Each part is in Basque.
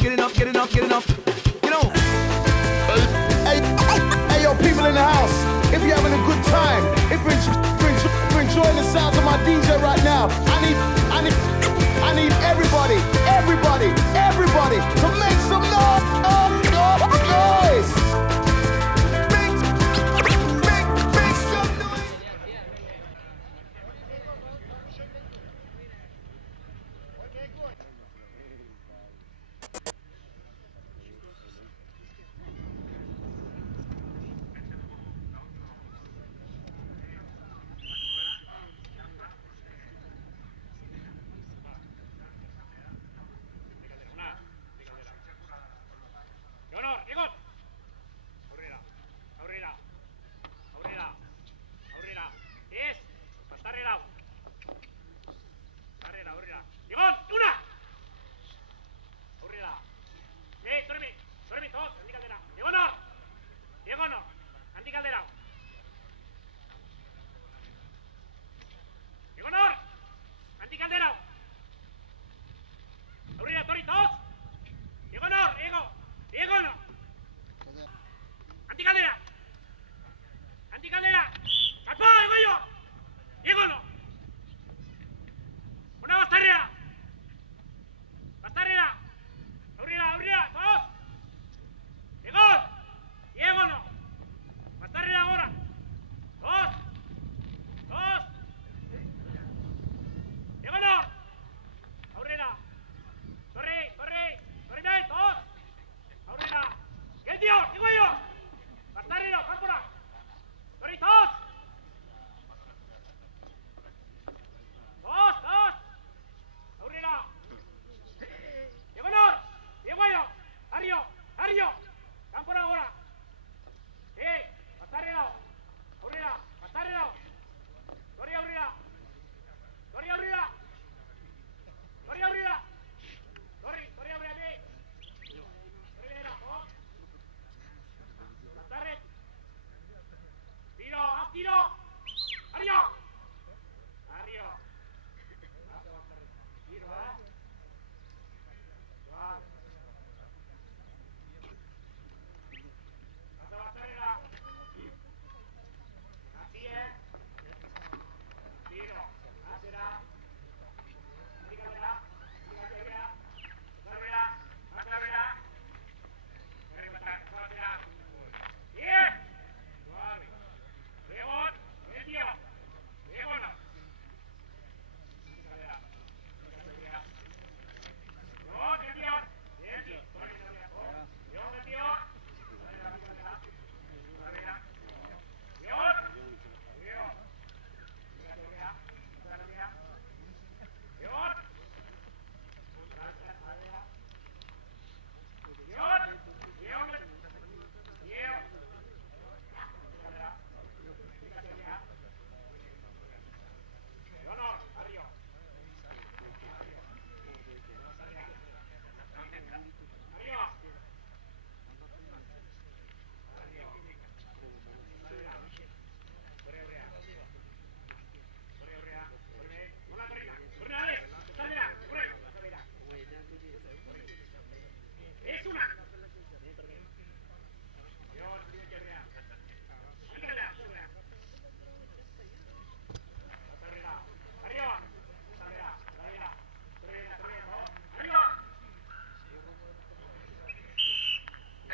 getting up, getting up, getting up. You know. Hey, yo, people in the house, if you're having a good time, if you're enjoying the sounds of my DJ right now, I need everybody to make some noise. Make some noise.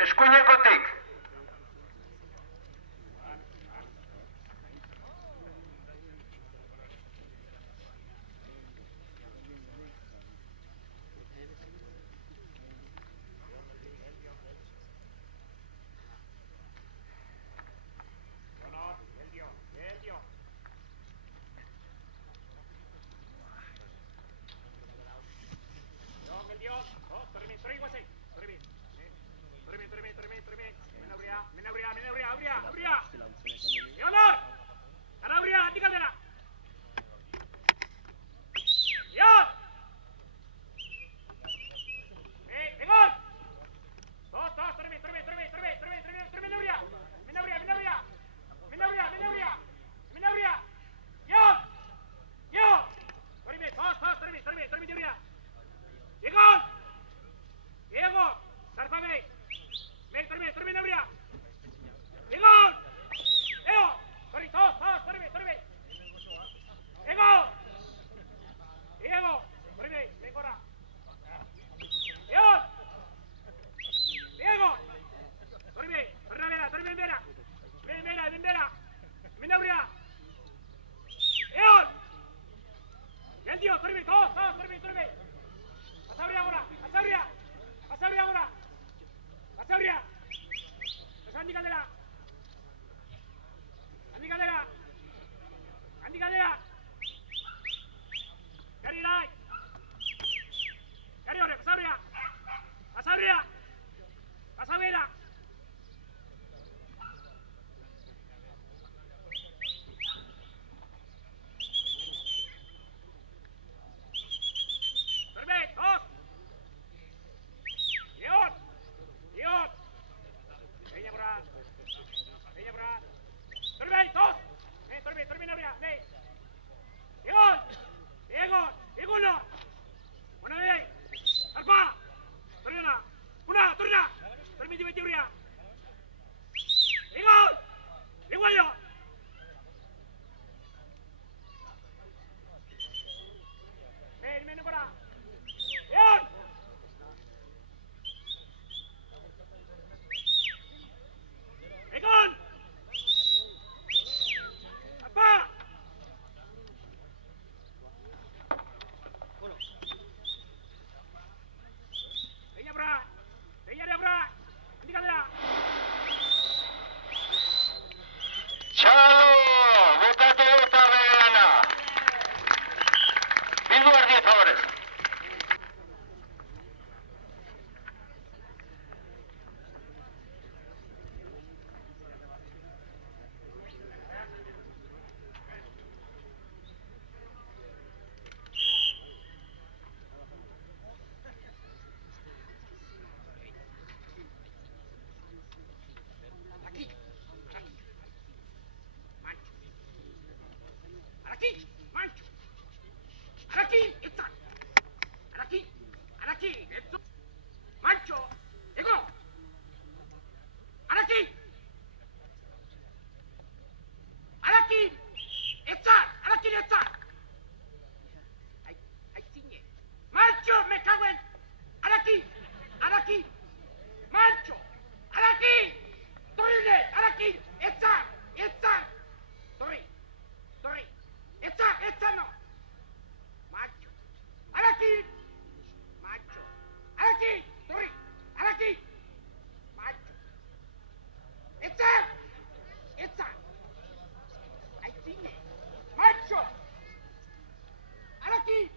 Eskuinekotik. Diego! todos, dormi. Pasabria ora, pasabria. Handi galdera. Gari lai. Gari ore, pasabria. Pasabera. Dormi, todos. Leon. Peña por ahí. Dormi, todos. Dormi, Nabria. Leon no. Mana deh? Arpa. Torina. Dormi di Uria. Leon yo. Menu para. Leon. Egon! Apa? Peña, bra. Andi galdera. Ciao, votate Verena. Bildu 10 favorez. Araki, esto. Mancho, Ego. Araki, esta. Ay, ciñe. Mancho, me cago en. Araki. Mancho, Araki. Torine, Araki, esta. Torri. Esta no. Macho. Araki. Torri. Araki. Macho. Esta. Ay, ciñe. Macho. Araki.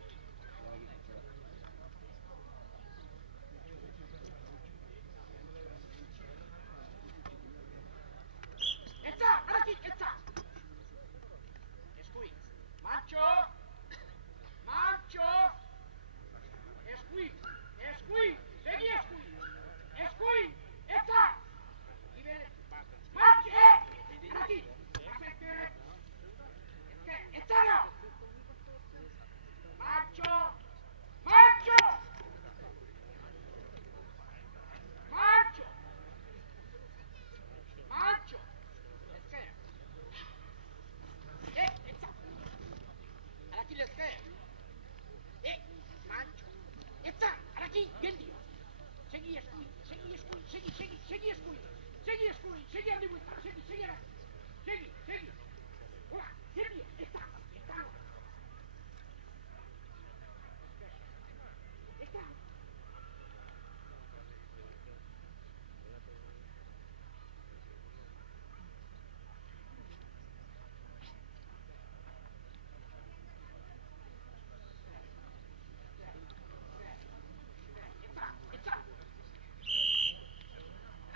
Esta. Escui. Macho. Escui. Segui escui. Esta. Macho. Araki. Esta no. Macho. Esta. Araki leske. Mancho. Esta. Araki geldi. Segui escui. Segui andi vuelta. Segui Araki. Segui. Hola, geldi. Esta no. Esta.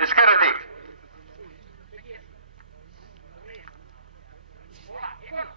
Ezkerretik. Hola, Egon.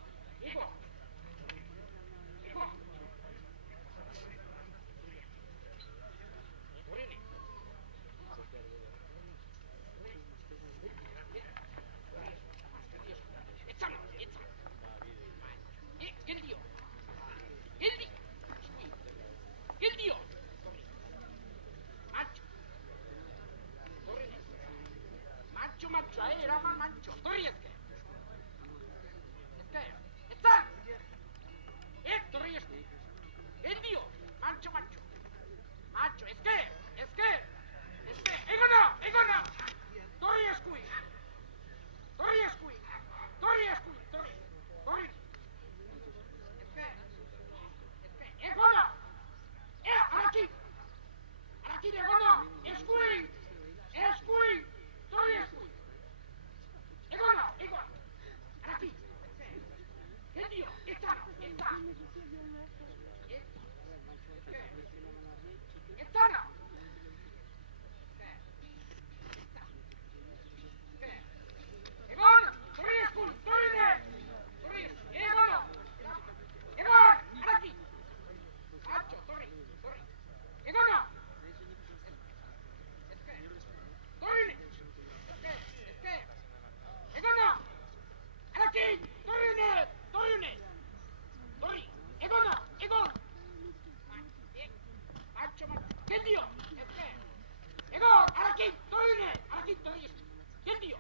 Araki, Toriescu. Gendio.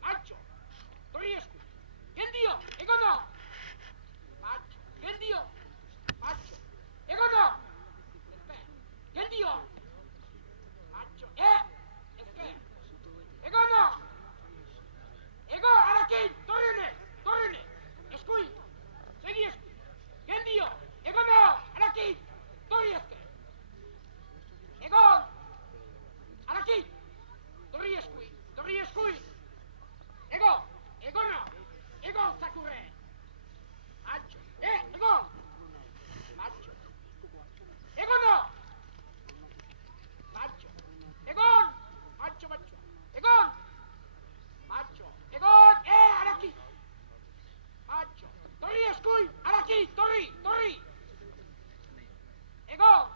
Macho. Toriescu. Gendio. Egono. Macho. Gendio. Macho. Egono. Gendio. Macho. Egono. Ego. Araki. Torine. Torine. Eskui. Segi eskui. Gendio. Egono. Araki. Torieske. Egon. Araki. Torieskui. Torieskui. Ego. Egono. Egon Sakure. Macho. Egon. Macho. Egono. Macho. Egon. Macho, macho. Egon. Macho. Egon. Araki. Macho. Torieskui. Araki. Tori. Egon.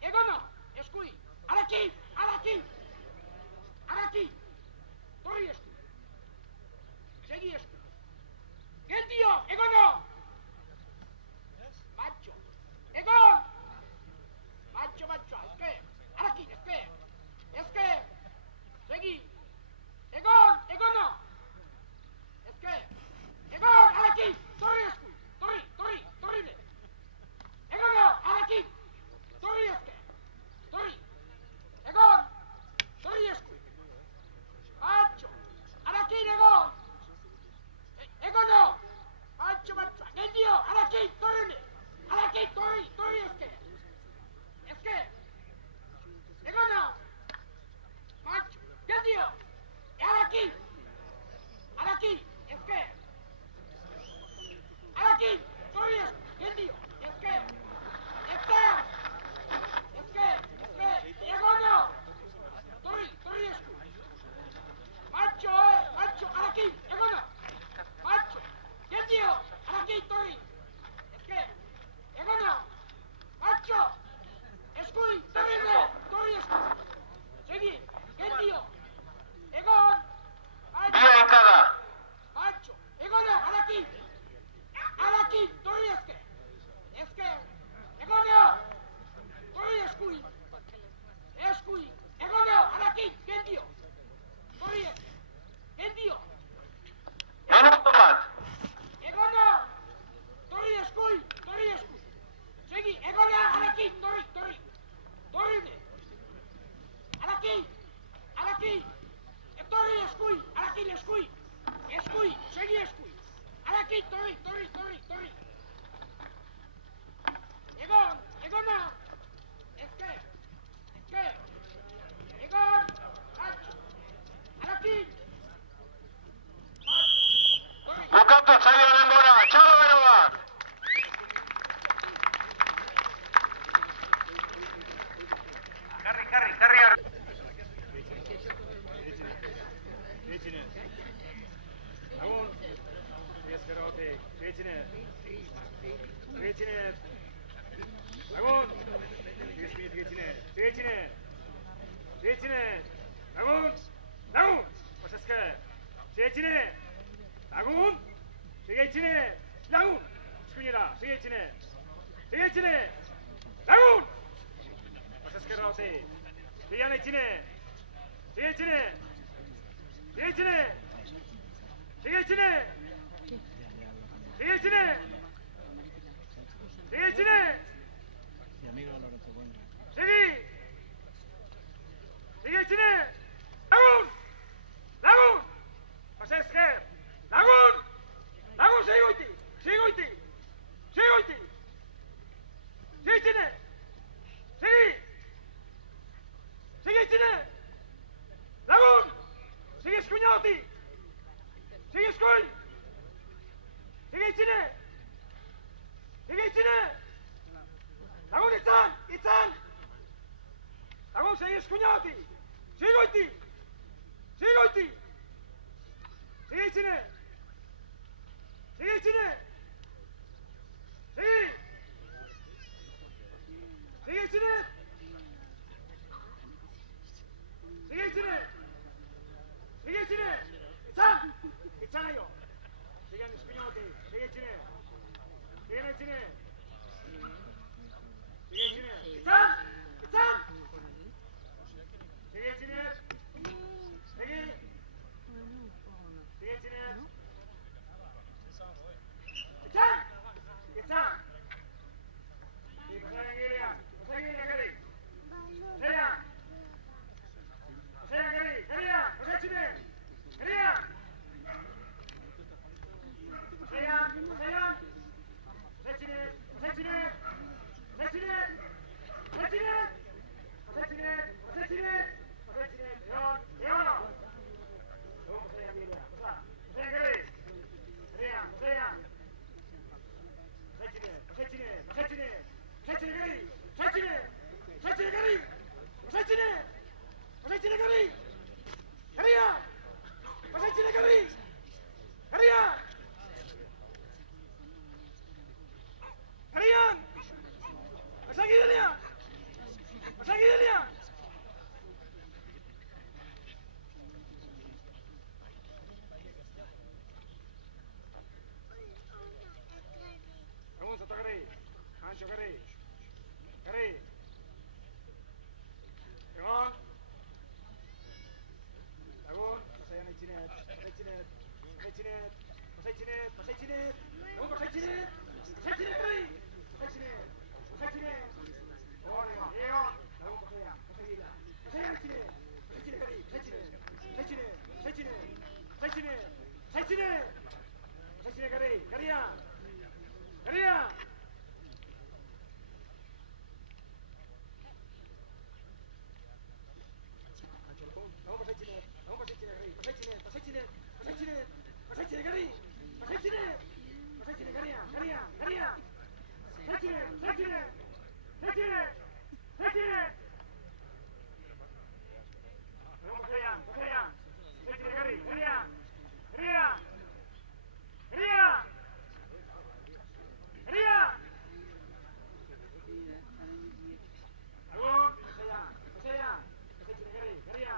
Egono. Eskui. Araki. Torieskui. Segi eskui. Gendio. Egono. Macho. Egon. Macho. Araki. Segi. Egon. Egono. Egon. Araki. Torieskui. Torine. Egono. Araki. Torieske. Egon. Torieskui. Macho. Araki. Egon. Egono. Macho. Gendio. Araki. Torine. Araki. Torieske. Egono. Macho. Gendio. Araki. Araki. Toriesku. Gendio. Egono. Toriesku. Macho. Araki. Egono. Macho. Gendio. Araki. Egono. Macho. Eskui. Toriesku. Segi. Gendio. Egon. Via in casa. Macho. Egono. Araki. Torieske. Egono. Torieskui. Egono. Araki. Gendio. Gendio. Non ho fatto. Egono. Torieskui. Segi. Egono. Araki. Torine. Araki. Torieskui. Araki. Eskui. Segi eskui. Araki. Tori. Egon. Egono. Egon. Macho. Araki. Tori. Bukatu zaila denbora. Txalo bero bat. Karri. Agun, ezkerotik, Gretxine. Agun, Gretxine. Agun, osezke. Gretxine. Agun, lagun. Eskuinera, Gretxine. Lagun. Osezkerotik. Bilan eitxine. Gretxine. Lagun! Pasa esker! Lagun! Segi goiti! Segi! Lagun! Segi eskuinoti! Segi eskuin! Segi itxine! Lagun itzan! Lagun segi eskuinoti! Segi goiti! Segi itxine! Segi! Itzan aio! Segian eskuinoti! Segi itxine! Itzan! Pasaitxine! Pasaitxine, Gari! Garia! Pasaitxine, Gari! Garia! Garian! Pasaki Delia! Pasaki Delia! Lagun, zato Gari! Antxo, Gari! Gari! Egon! Lagun, pasaian aitzinet, pasaitzinet, pasaitzinet, pasaitzinet, pasaitzinet! Lagun, pasaitzinet! Pasaitzinet, Gari! Pasaitzinet! Pasaitzinet! Hori, egon! Lagun, pasaian, pasaitzinet! Pasaian aitzinet! Pasaitzinet, Gari! Pasaitzinet! Pasaitzinet! Pasaitzinet! Pasaitzinet! Pasaitzinet! Pasaitzinet, Gari! Garia! Garia! Lagun, pasaitzinet! Lagun, pasaitzinet, Gari! Pasaitzinet! Pasaitzinet! Pasaitzinet! Pasaitzinet, Gari! Pasaitzinet! Pasaitzinet, Garia! Garia! Garia! Pasaitzinet! Pasaitzinet! Pasaitzinet! Pasaitzinet! Lagun, pasaian! Pasaian! Pasaitzinet, Gari! Garia! Garia! Garia! Garia! Lagun, pasaian! Pasaian! Pasaitzinet, Gari! Garia!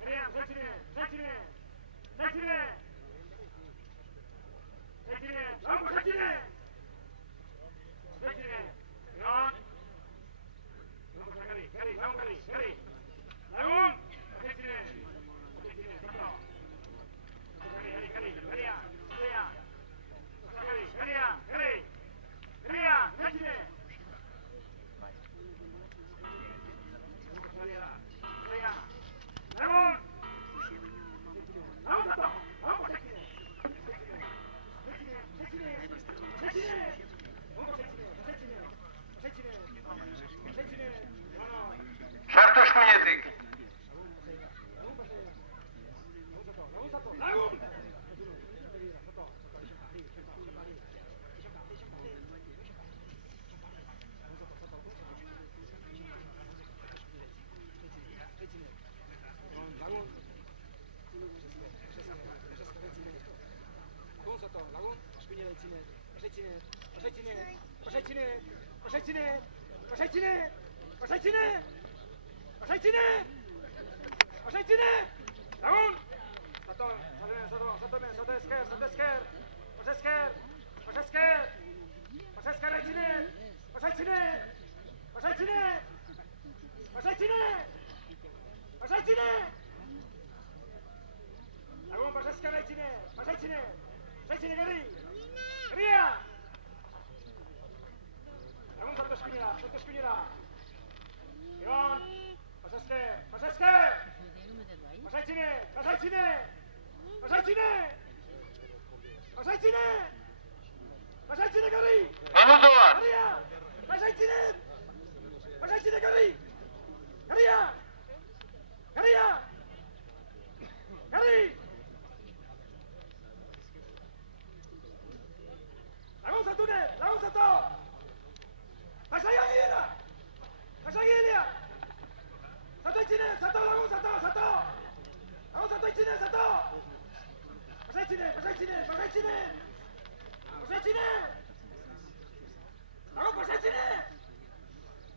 Garia! Pasaitzinet! Pasaitzinet! Pasaitzinet! Pasaitzinet! Lagun, pasaitzinet! Pasaitzinet! Egon! Lagun, pasaian, Gari! Gari! Lagun, Gari! Gari! Lagun! Pasaitzinet! Pasaitzinet! Zato! Gari! Gari! Gari! Garia! Garia! Gari! Garia! Gari! Garia! Pasaitzinet! Lagun! Lagun, zato! Lagun, pasaitzinet! Pasaitzinet! Pasaitzinet! Pasaitzinet! Lagun, pasaitzinet! Pasaitzinet! Pasaitzinet! Pasaitzinet! Bueno! Sartu eskuinetik. Lagun, pasaian! Lagun, zato! Lagun, zato! Lagun! Zato! Lagun, eskuinera itzinet, pasaitzinet, pasaitzinet, pasaitzinet, pasaitzinet, pasaitzinet, pasaitzinet, pasaitzinet, pasaitzinet, lagun! Zato, zato esker, pasa esker, pasa esker aitzinet, pasaitzinet, pasaitzinet, pasaitzinet, pasaitzinet, lagun, pasa esker aitzinet, pasaitzinet, pasaitzinet, Gari! Garia! Lagun, sartu eskuinera! Egon! Pasa esker! Pasaitzinet! Pasaitzinet! Pasaitzinet! Pasaitzinet! Pasaitzinet, Gari! Minutu bat. Garia! Pasaitzinet! Pasaitzinet, Gari! Garia! Garia! Gari! Lagun, zatune! Lagun, zato! Pasaian gidera! Pasaian gidera! Zato itzinet! Zato, lagun, zato! Zato! Lagun, zato itzinet! Zato! Pasaitzinet! Pasaitzinet! Pasaitzinet! Pasaitzinet! Lagun, pasaitzinet!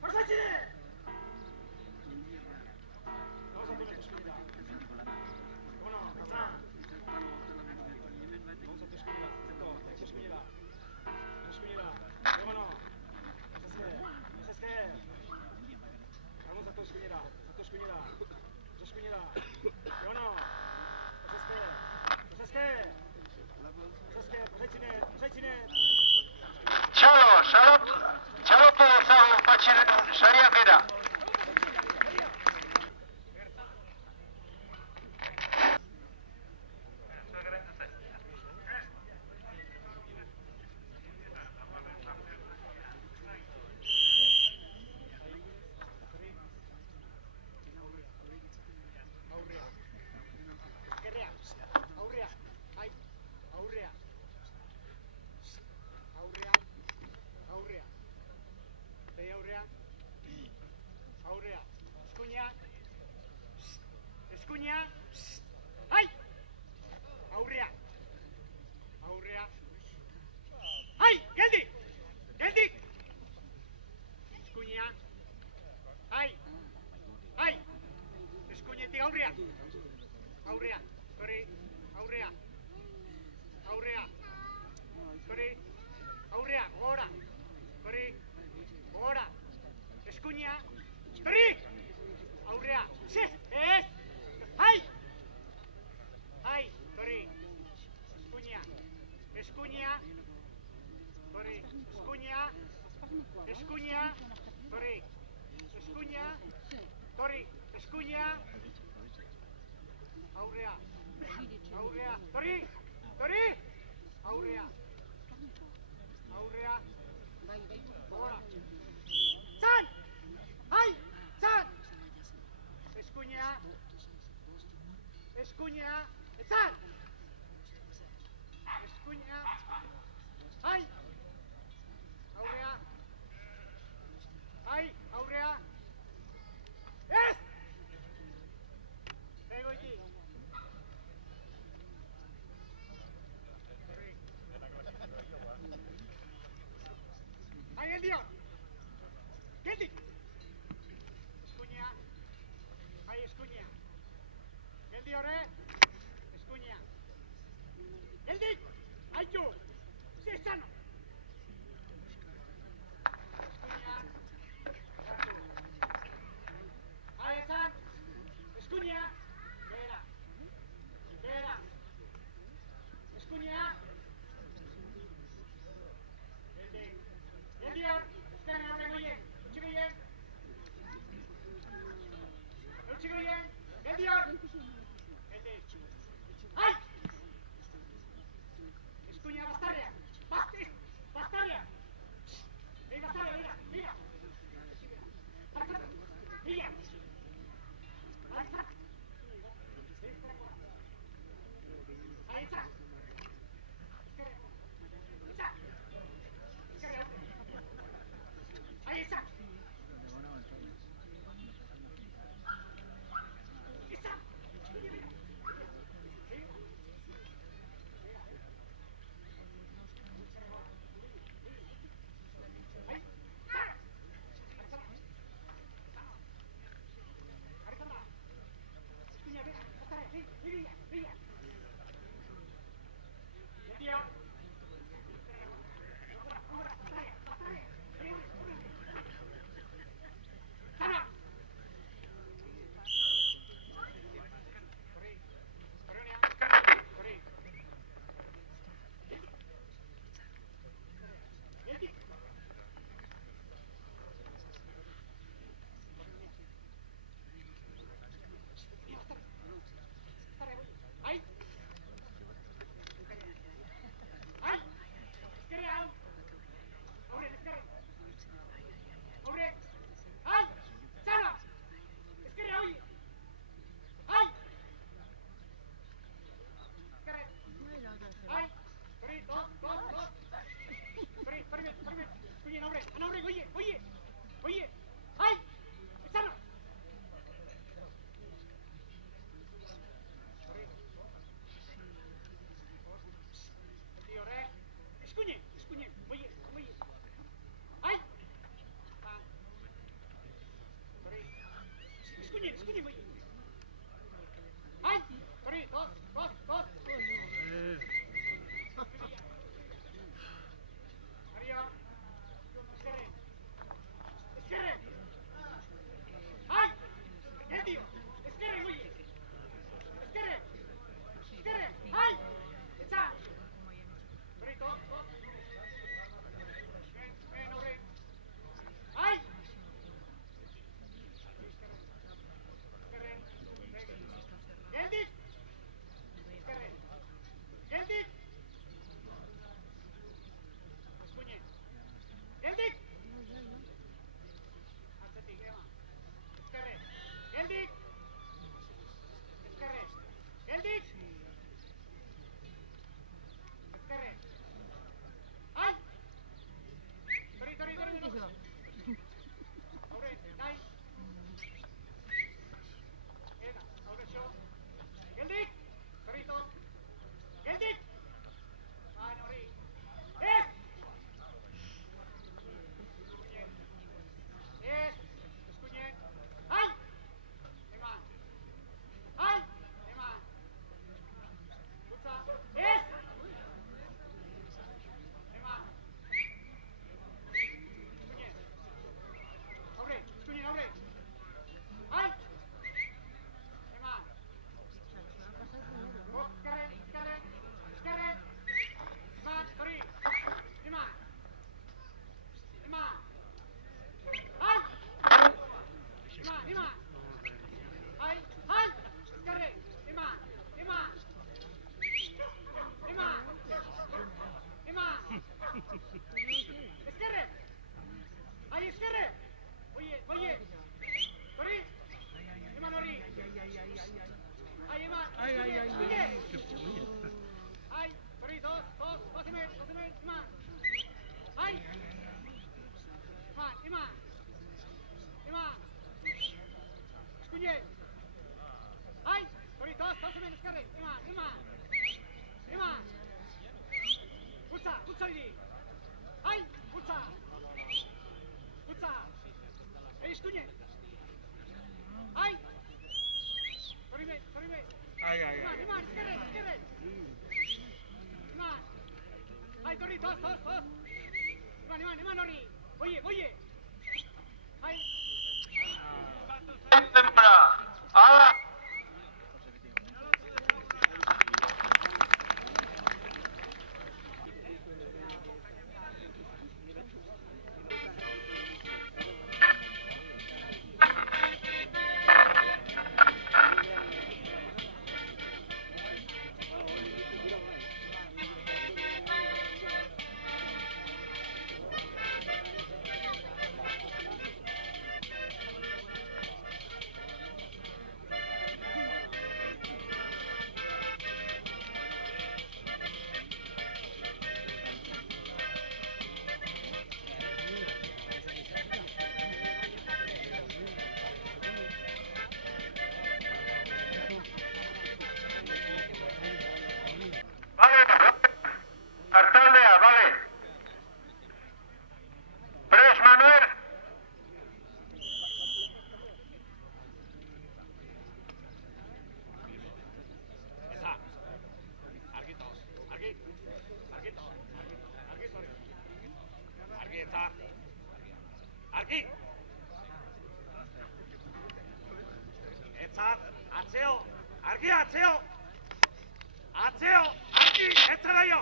Pasaitzinet! Lagun, zatune, eskuinera! Bueno, pasa! Lagun, zato eskuinera! Zato, eskuinera! Eskuinera! Egono! Pasaizke! Lagun, zato eskuinera! Zato eskuinera! Eskuinera! Egono! Pasaizke! Pasaizke! Pasaizke! Pasaitzinet! Pasaitzinet! Txalotu ezagun patxiren saiakera. Eskuina. Eskuina. Ai! Aurrea. Aurrea. Ai! Geldi! Geldi! Eskuina. Ai! Ai! Eskuinetik aurrea. Aurrea. Torri. Aurrea. Aurrea. Torri. Aurrea. Gora. Torri. Gora. Eskuina. Torri! Aurrea. Sí! Ez! Ai! Ai! Torri. Eskuina. Eskuina. Torri. Eskuina. Eskuina. Torri. Eskuina. Torri. Eskuina. Aurrea. Aurrea. Torri. Torri. Aurrea. Aurrea. Gora. Zan! Ai! Zan! Eskuina. Eskuina. Zan! Eskuina. Ai! Aurrea. Ai! Aurrea. Ez! Egoiti. Ai, geldi hor! Geldi! Eskuina. Ai, eskuina. Geldi horre. Eskuina. Geldi! Aitu! Zizano! Eskuina. Ai, esan! Eskuina. Gera. Gera. Eskuina. Geldi. Geldi hor! Ezkerren aurren goien! Eutxiko hien! Eutxiko hien! Geldi hor! Geldi! Ai! Eskuina bastarrean! Bastarrean! Eskuine. Ai, hori, toz hemen eskerre. Ema. Putza hori. Ai, putza. Eskuine. Ai. Hori be. Ai. Eman, eskerre. Eman. Ai, hori, toz. Eman hori. Oie. Ai. Tempra. Ala. Artaldea, vale. Pres, Manuel. Argi! Eta, atzeo! Argi, atzeo! Argi! Etzera jo!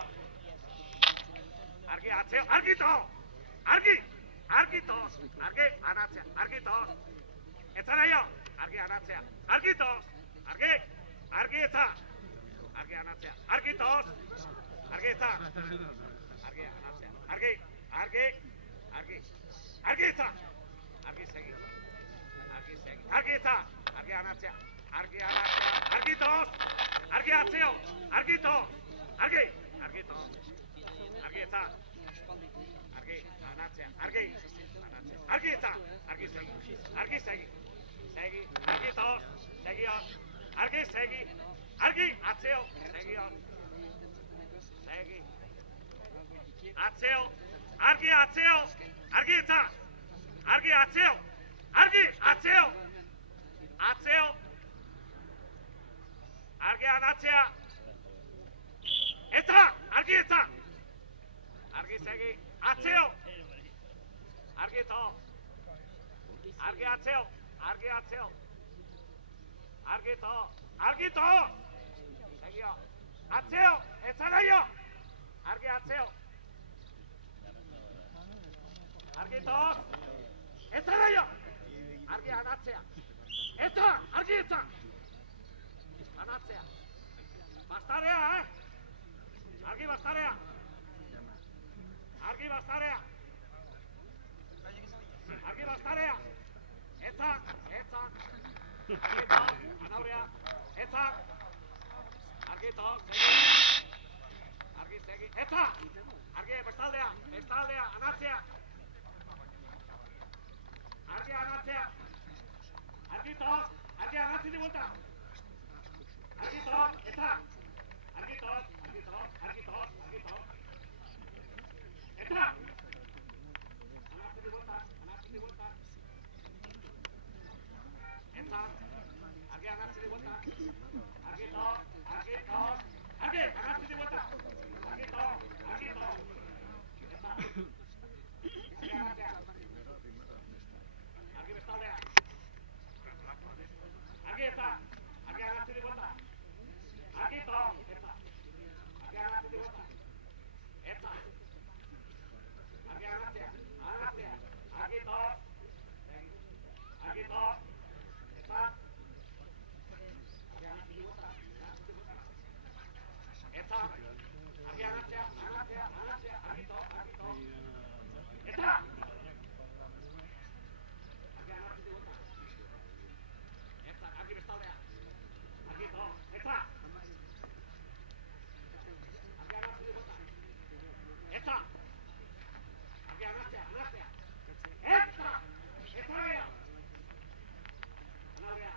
Argi, atzeo! Argi toz! Argi! Argi toz! Argi, anatzea! Argi toz! Etzera jo! Argi, anatzea! Argi toz! Argi! Argi etza! Argi, anatzea! Argi toz! Argi etza! Argi, anatzea! Argi! Argi etza! Argi segi! Argi etza! Argi anatzea! Argi toz! Argi atzeo! Argi toz! Argi toz! Argi etza! Argi anatzea! Argi etza! Argi segi! Argi toz! Segio! Argi segi! Argi atzeo! Segio! Segi! Atzeo! Argi atzeo! Argi etza! Argi atzeo! Argi atzeo! Atzeo! Argi anatzea! Etza! Argi etza! Argi segi! Atzeo! Argi to! Argi atzeo! Argi to! Segio! Atzeo! Etza daio! Argi atzeo! Argi to! Etza daio! Argi anatzea! Etza! Argi etza! Anatzea! Bastarea, Argi bastarea! Argi bastarea! Etza! Argi to! Anaurea! Etza! Argi to! Segi! Etza! Argi bestaldea! Anatzea! Argi anatzea! Argi to! Argi anatzi di vuelta! Argi to! Etza! Argi to! Etza! Anatzi di vuelta! Etza! Argi anatzi di vuelta! Argi to! Argi anatzi di vuelta! Argi to! Etza! Argi anatzea! Argi bestaldea! Argi etza! Argi anatzi di vuelta! Argi to! Etza! Argi anatzi di vuelta! Etza! Argi anatzea! Argi to! Etza! Argi anatzi di vuelta! Etza! Argi anatzea! Argi to! Etza! Argi anatzi di vuelta! Etza! Argi bestaldea! Argi to! Etza! Argi anatzi di vuelta! Etza! Argi anatzea! Etza! Etza! Anaurea!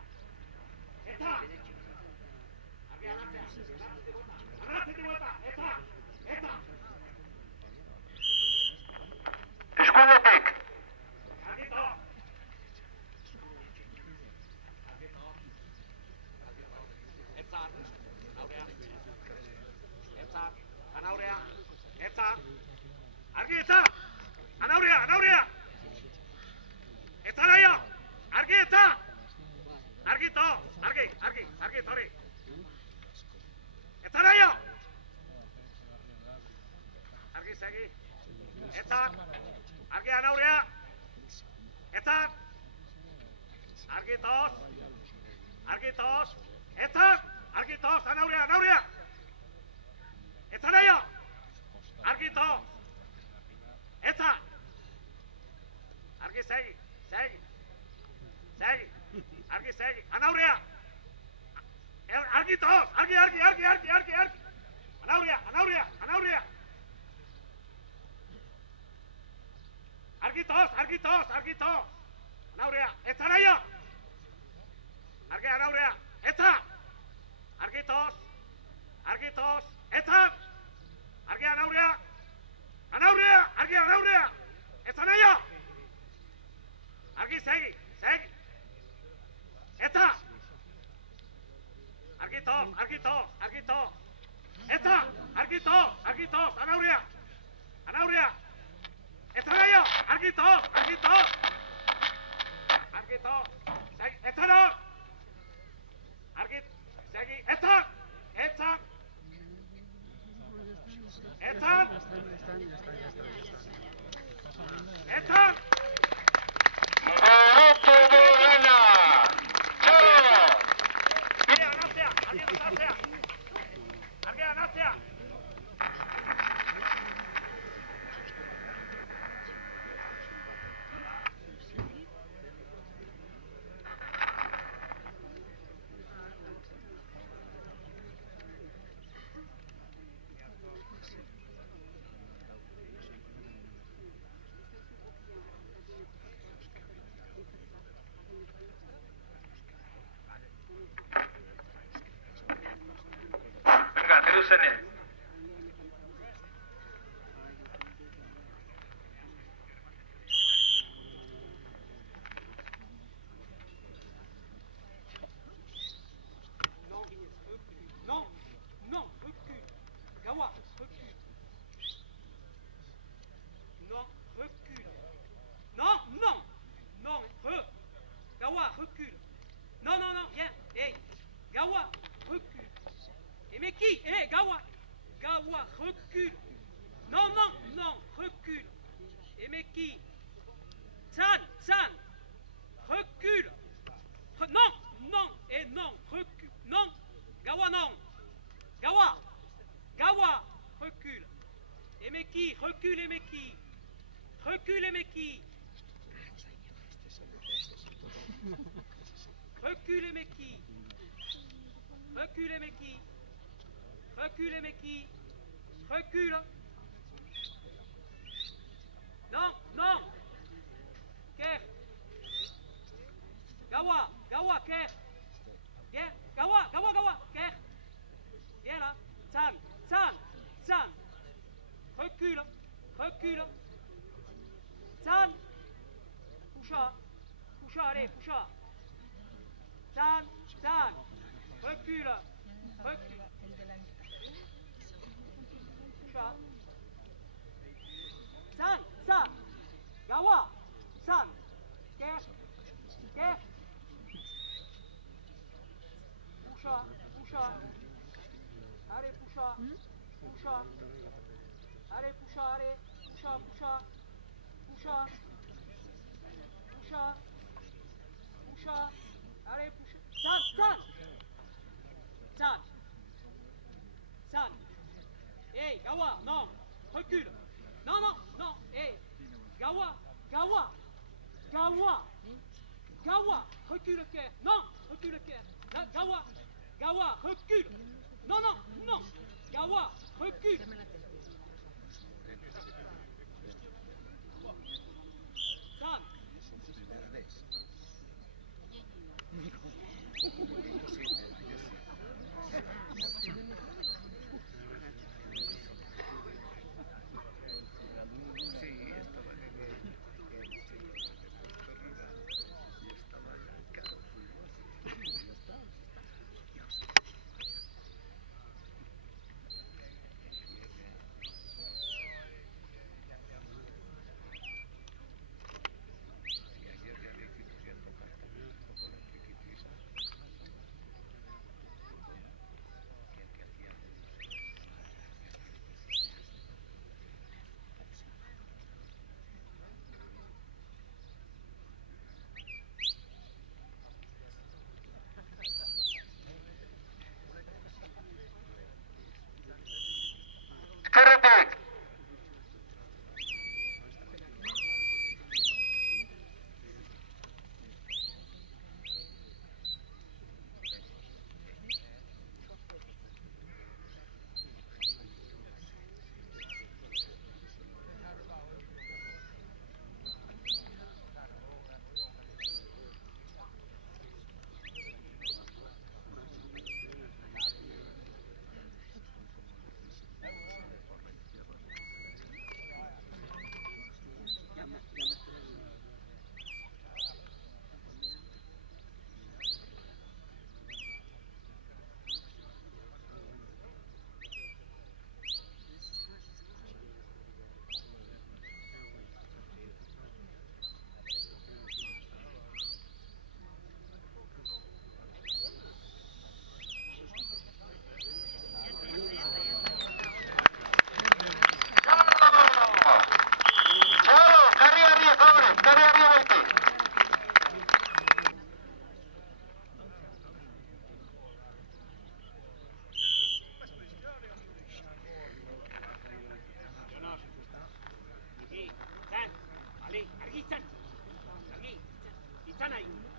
argi, hori. Eta nahi argi segi. Eta, argi anaurea. Eta, argi tos. Eta, argi tos, anaurea. Eta nahi argi tos. Eta, argi segi. Argi segi, anaurea. Argi tos, argi. Anaurea. Argi tos. Anaurea, eta nahi argi anaurea, eta argi tos. Eta argi anaurea. Argi anaurea. Eta nahi argi segi. Eta argi tos. Eta argi tos, anaurea. Eta nahi argi tos. Segi, eta no. Argi segi, eta. Garato Gorena! Txalo! Argi anatzea. Venga, zeruzenen. Non, recule. Gawa, recule. Non, recule. Non, Gawa, recule. Non, viens. Hey, Gawa, recule. Et mais qui? Gawa, recule. Non, recule. Et mais qui? San, recule. Non, recule. Non, Gawa, non. Gawa, recule. Et mais qui? Recule, et mais qui? Recule, et mais qui? Recule, et mais qui? Recule, et mais qui? Recule, et mais qui? Recule. Non. Ker. Gawa, Ker. Viens. Gawa, Ker. Viens là. San. Recule. San. Poucha, allez, poucha. San. Recule. Poucha. San. Gawa. San. Ker. Poucha. Allez, poucha. Allez, poucha. Allez, poucha. San. Hey, Gawa, non. Recule. Non. Hey, Gawa. Recule, Ker. Non, recule, Ker. Gawa, recule. Non. Gawa, recule. San.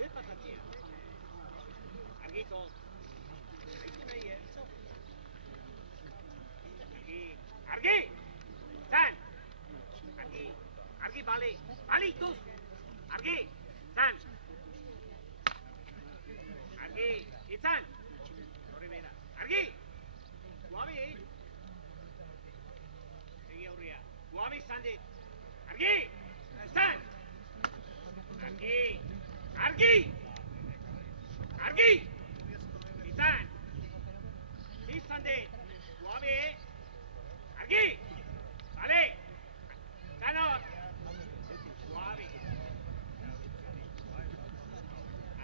Zer pasatzea? Argito. Aitu nahi, Argi! Zan! Argi, bale! Bale, ituz! Argi! Zan! Argi! Itzan! Horri bera. Argi! Guabi! Egi aurria. Guabi zande! Argi! Zan! Argi! Argi! Argi! Itzan! Izande! Guabi! Argi! Bale! Zanor! Guabi!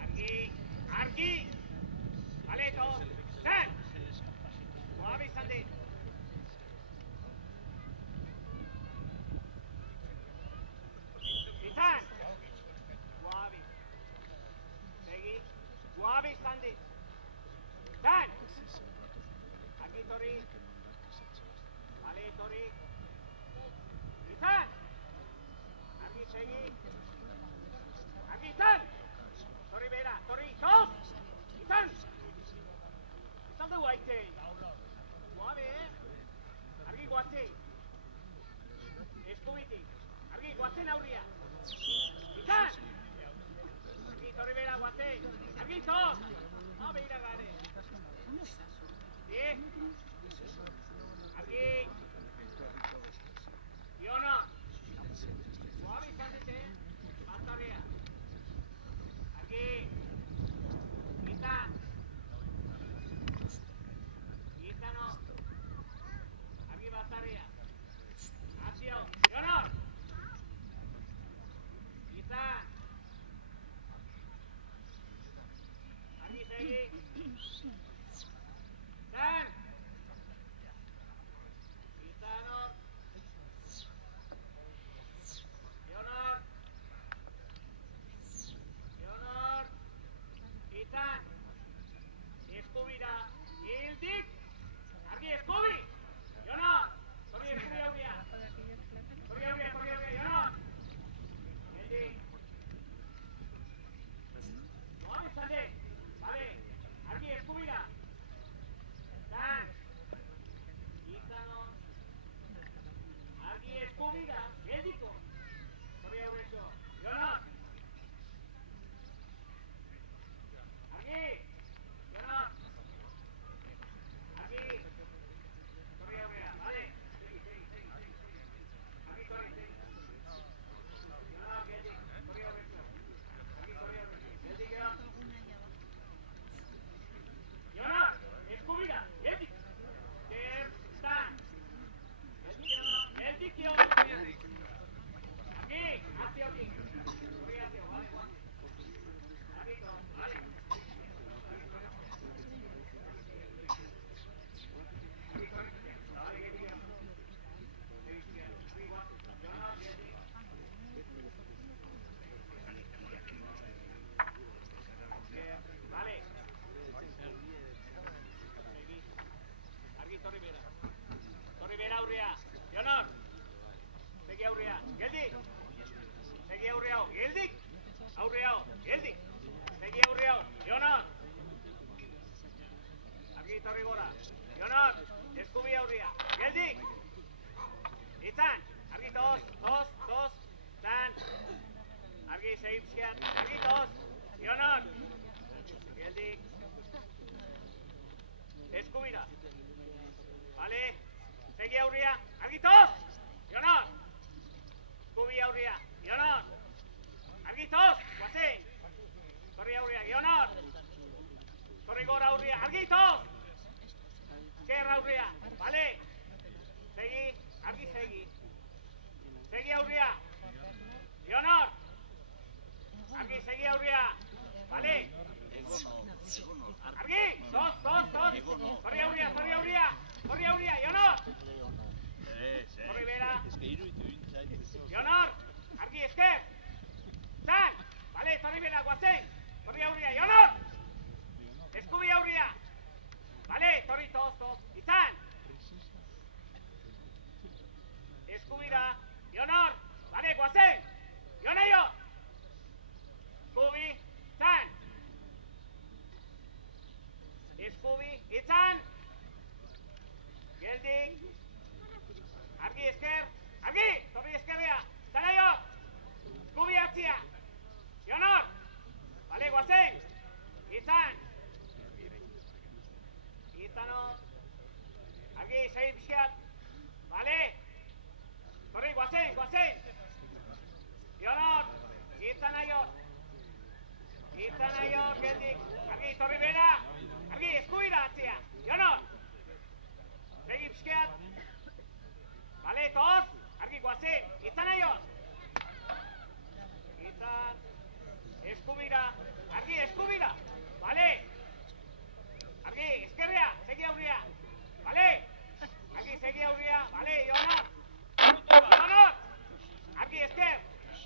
Argi! Argi! Bale, to! Zan! Guabi zande! Izan! Guabi! Segi! Guabi zande! Zan! Argi torri! Bale, torri! Izan! Argi segi! Argi izan! Torri bera, torri, tos! Izan! Izan dugu haite! Guabe, Argi guaze! Eskubitik! Argi guazen aurria! Izan! Argi torri bera guaze! Argi tos! Beira gare! Argi! Iona! Guabe izan dute! Batarria! Argi! Izan! Izano! Argi batarria! Azio! Iona! Izan! Argi segi! Zan! Izano! Leonor! Leonor! Izan! Eskubira! Hildik! Argi eskubi! Leonor! Torri eskubi aurria! Torri aurria! Leonor! Hildik! Noa bezalde! Bale! Argi eskubira! Zan! Izano! Argi eskubira! Hildiko! Torri aurreko! Leonor! Argi! Leonor! Argi! Torri aurrea! Bale! Argi torri! Leonor, geldik! Torri aurreko! Argi torri aurreko! Geldik egon! Leonor! Eskubira! Geldik! Zan! Geldik egon! Geldik egon! Argi! Azio hortik! Torri azio! Bale! Argi egon! Bale! Vale. Argi torri bera. Torri bera aurrea. Leonor. Segi aurrea. Geldik. Segi aurrea. Geldik. Aurrea. Geldik. Segi aurrea. Leonor. Argi torri gora. Leonor. Eskubi aurrea. Geldik. Izan. Argi tos. Zan. Argi seipskean. Argi tos. Leonor. Geldik. Eskubira. Bale. Segi aurria. Argi tos. Leonor. Eskubi aurria. Leonor. Argi tos. Guazen. Torri aurria. Leonor. Torri gora aurria. Argi tos. Eskerra aurria. Bale. Segi. Argi segi. Segi aurria. Leonor. Argi segi aurria. Bale. Argi. Tos. Torri aurria. Torri aurria. Leonor. Torri bera. Leonor. Argi esker. Zan. Bale. Torri bera. Guazen. Torri aurria. Leonor. Eskubi aurria. Bale. Torri tos. Izan. Eskubira. Leonor. Bale. Guazen. Leonaio. Eskubi. Zan. guazen! Itzan! Itzanot! Argi, segi pixkat! Bale? Torri, guazen, guazen! Jonot! Itzan aiot! Itzan aiot, geldik! Argi, torri bera! Argi, eskuira atzia! Jonot! Segi pixkat! Bale, toz! Argi, guazen! Itzan aiot! Itzan! Eskubira! Argi, eskubira! Bale! Argi, eskerria! Segi aurria! Bale! Argi, segi aurria! Bale, Jonot! Jonot! Argi, esker!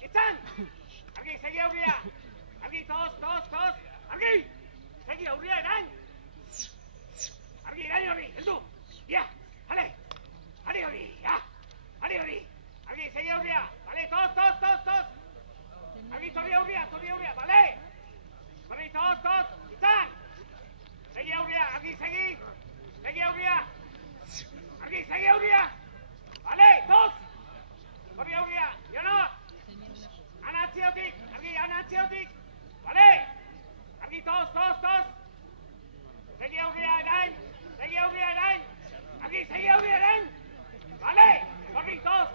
Itzan! Argi, segi aurria! Argi, toz! Argi! Segi aurria, erain! Argi, erain hori! Heldu! Ya! Hale! Hale hori! Ya! Hale hori! Argi, segi aurria! Bale, toz! Argi, torri aurria! Bale! Torri, toz! Itzan! Segi aurria! Argi, segi! Segi aurria! Argi, segi aurria! Bale! Toz! Torri aurria! Jonot! Anatziotik! Argi, anatziotik! Bale! Argi, toz! Segi aurria, erain! Argi, segi aurria, erain! Bale! Torri, toz!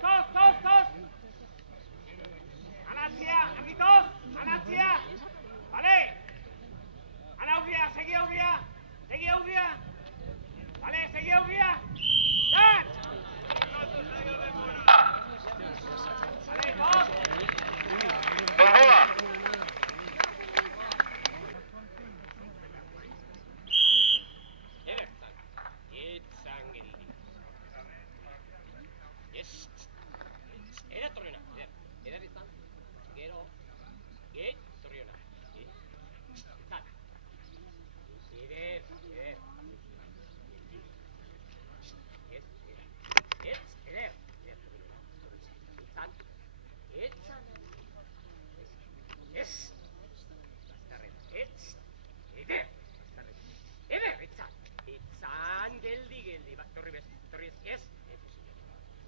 Anatzia! Argi, toz! Anatzia! Bale! Anaurria, segi aurria! Bale, segi aurria! Dan! Bale, toz! Denbora! Itzan geldi. Yes. Eder torriona. Eder itzan. Gero. Torriona. Itzan. Eder. Eder. Itzan. Yes. Bastarrena. Eder. Eder, itzan. Itzan, geldi. Torri ez.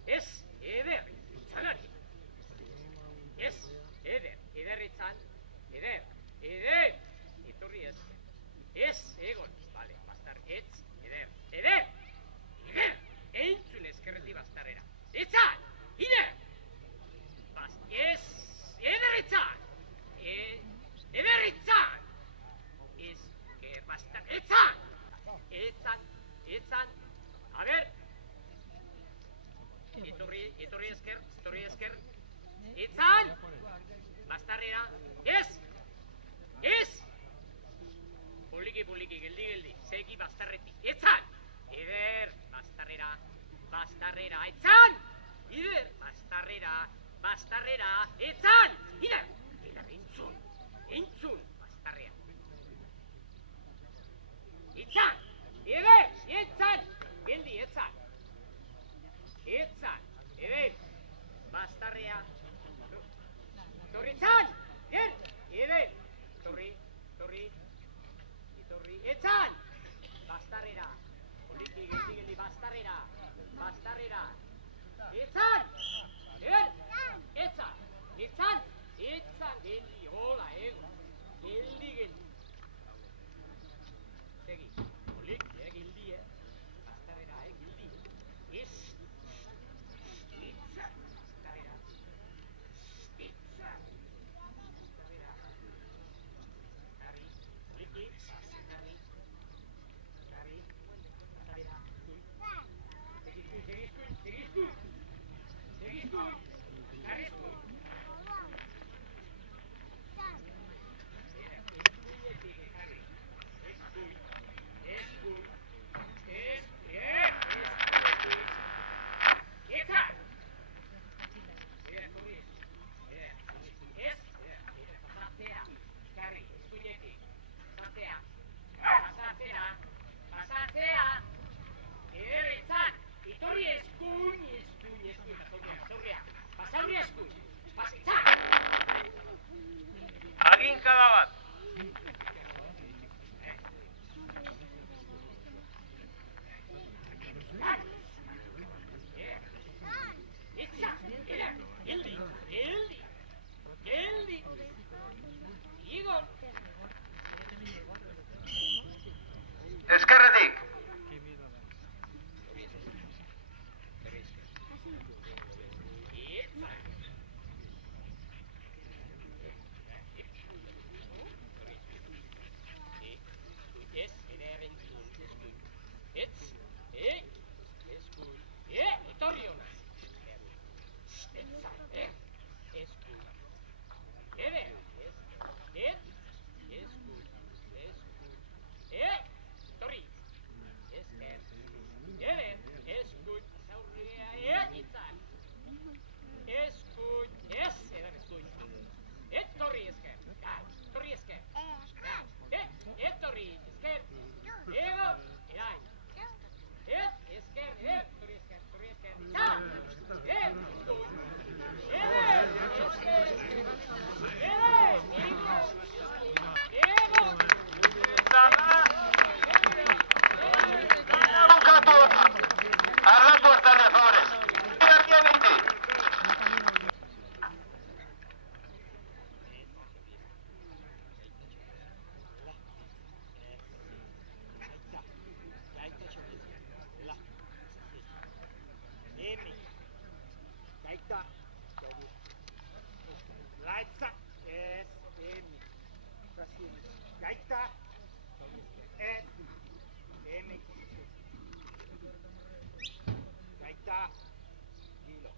Ez. Eder. Itzanari. Ez. Eder itzan. Eder. Etorri ez. Ez, egon. Bale, bastar. Eder. Eintzun eskerreti bastarrera. Itzan. Eder. Ez. Eder itzan. Eder itzan. Esker bastar. Itzan. A ver. Etorri esker. Itzan. Bastarrera. Ez. Poliki, geldi. Segi bastarretik. Itzan. Eder. Bastarrera. Itzan. Eder. Bastarrera. Itzan. Eder. Entzun. Bastarrea. Itzan. Eder. Geldi, itzan. Eder. Bastarrea. Torri itzan. Eder. Torri. Itzan. Bastarrera. Poliki, geldi, bastarrera. Itzan. Itzan. Geldi, hola, ego. Geldi. Segi. Polik, geldi, bastarrera, geldi. Itzan. Bastarrera. Kari. Poliki. Kari. Bastarrera. Segizku. Karrizku. Aginkada bat. Geldi. Igor. Gaita. Es. MX. Gaita. Gilo.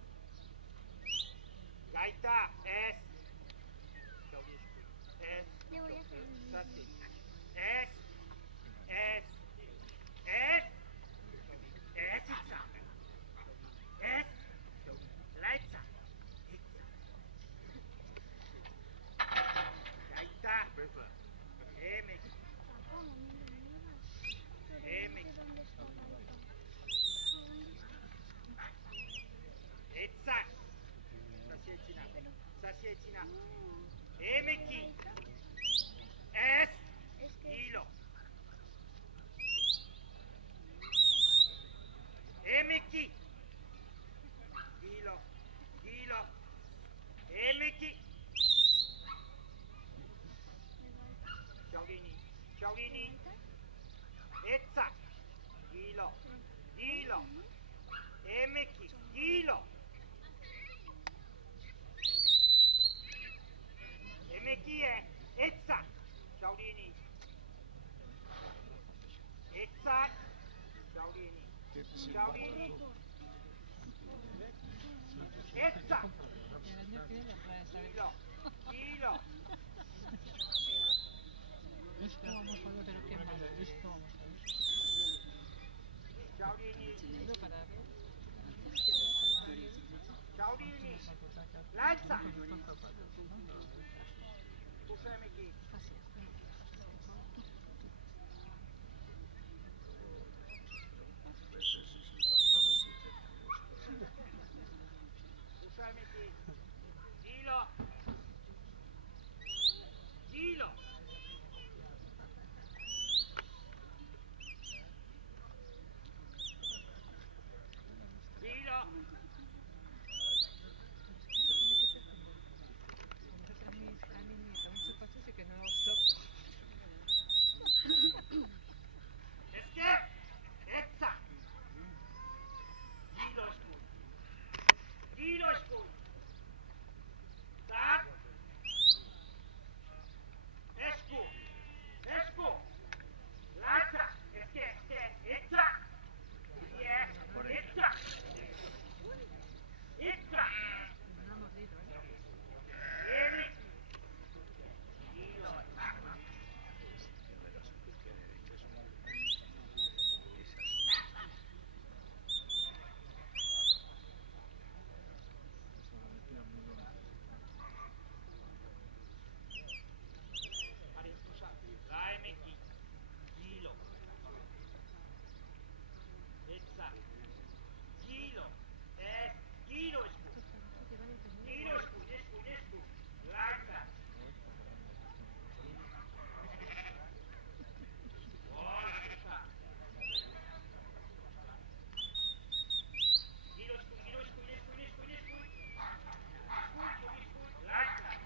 Gaita. Es. Es. Le voy a hacer un Sasi. Es. Es. Es. Es. Itza. Es. Laitza. Itza. Gaita. MX. papá, mami, mira. MX. ¿Dónde está la hija? Etza. Sasiechina. Sasiechina. MX. Es. Es que Hilo. MX. Hilo. Hilo. MX. Shaolini. Shaolini. Etza. Hilo. Hilo. MX. Hilo. MX è Etza. Shaolini. Etza. Shaolini. Shaolini. Etza. Hilo. Hilo. Esto vamos a ver, pero qué malo, esto vamos a ver. Shaolini. Solo para ver. Shaolini. Laitza. Puxa MX. Puxa MX. Hilo. Hilo. Hilo. A mí me da mucho paso y que no lo stop. Es que. Etza. Hilo school. Hilo school. Tak. Esku. Esku. Laitza. Es que. Etza. Yeah. Etza. Etza. Me ha mordido, ¿eh? Eli. Hilo. Ari, escucha. La MX. Hilo. Etza. Hilo. Hilo esku. Hilo esku. Esku. Laitza. Oh, escucha. Hilo esku. Laitza. Laitza. Laitza.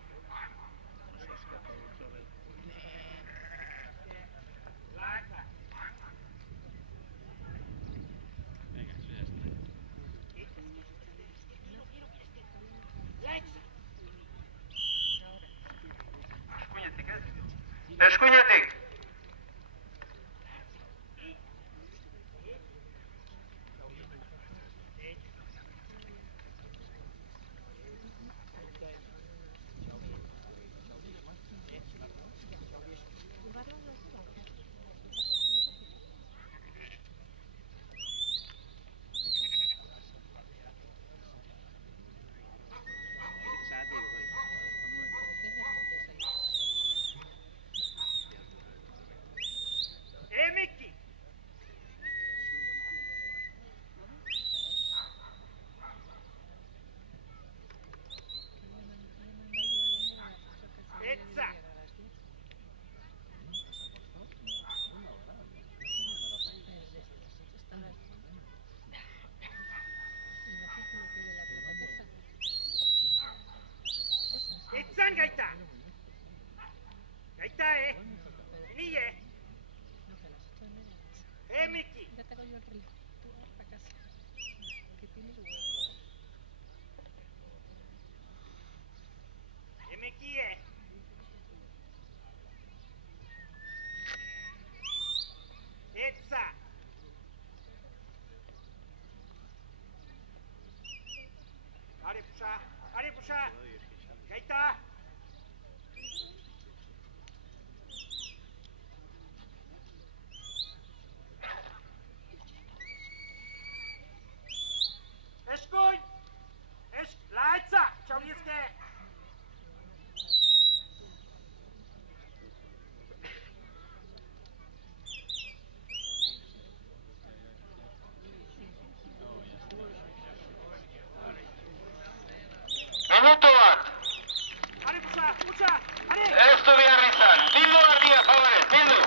Eskuinetik, ez? Eskuinetik! MX. Etza. Etzan gaita. Gaita, Ni, MX. Ya te hago yo el reloj. Tú vas para casa. Que tienes huevo. MX, puxa. Keita. Eskuin. Laetza. Txauriezke. Minutu bat. Ari, puxa. Ari. Ez du behar izan. Bildu ardia, favorez, bildu.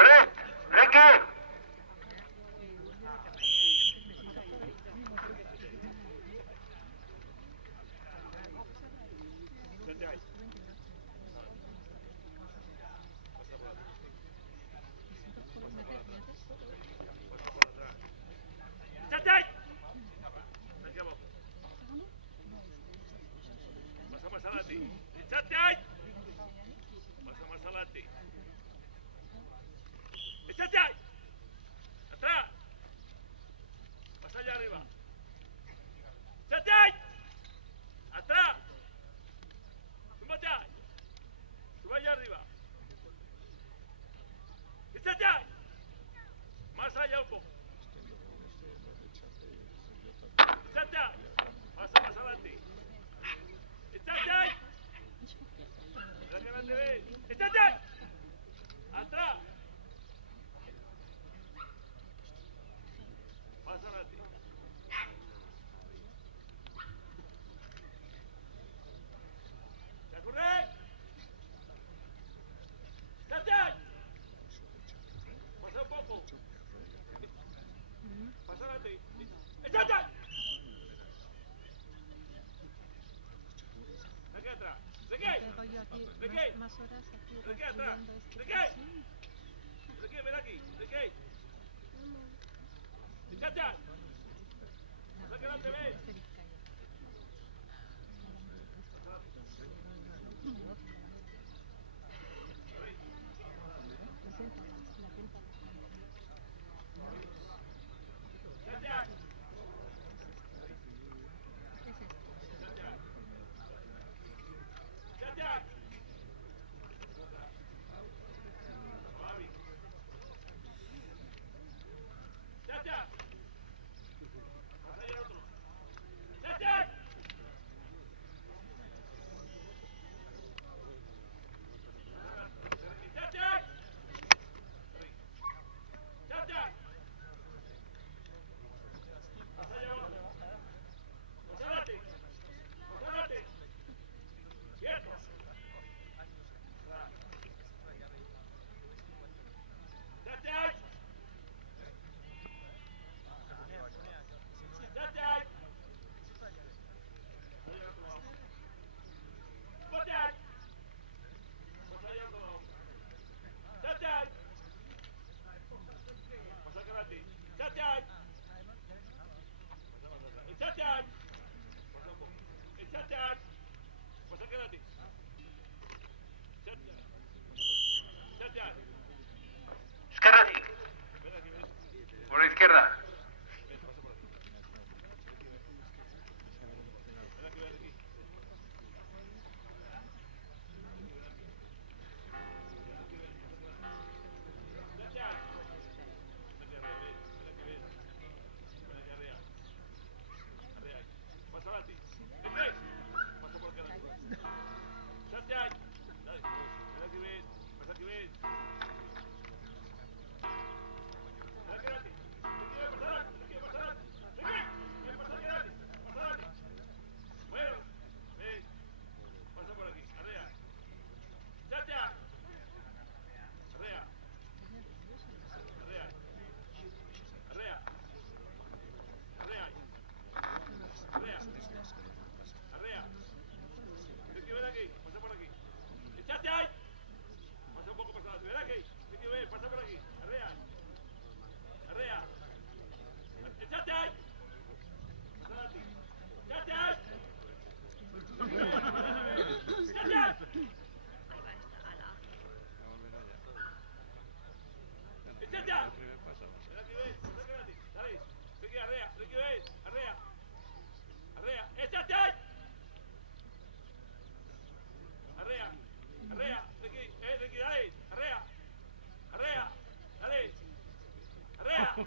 Prest, leki. Itxateai. Pasa más adelante. Itxateai. Pasa más adelante. Itxateai. Atrás. Pasa allá arriba. Itxateai. Atrás. Súbate ahí. Suba allá arriba. Itxateai. Más allá un poco. Itxateai. Pasa más adelante. Itxateai. Mira que no te ves. Itxateai. Atrás. Más adelante. ¿Te acordás? Itxateai. Pasa un poco. Pasa adelante. Itxateai. ¿De qué atrás? ¿De qué? Tengo yo aquí ¿De qué? más horas aquí ¿De qué atrás? resolviendo este ¿De qué? casino. ¿De qué? Ven aquí. ¿De qué? Itxateai. Pasa que no te ves. Este Vizcaya. Itxateai. Es este. Itxateai. Itxateai. Pasa allá al otro.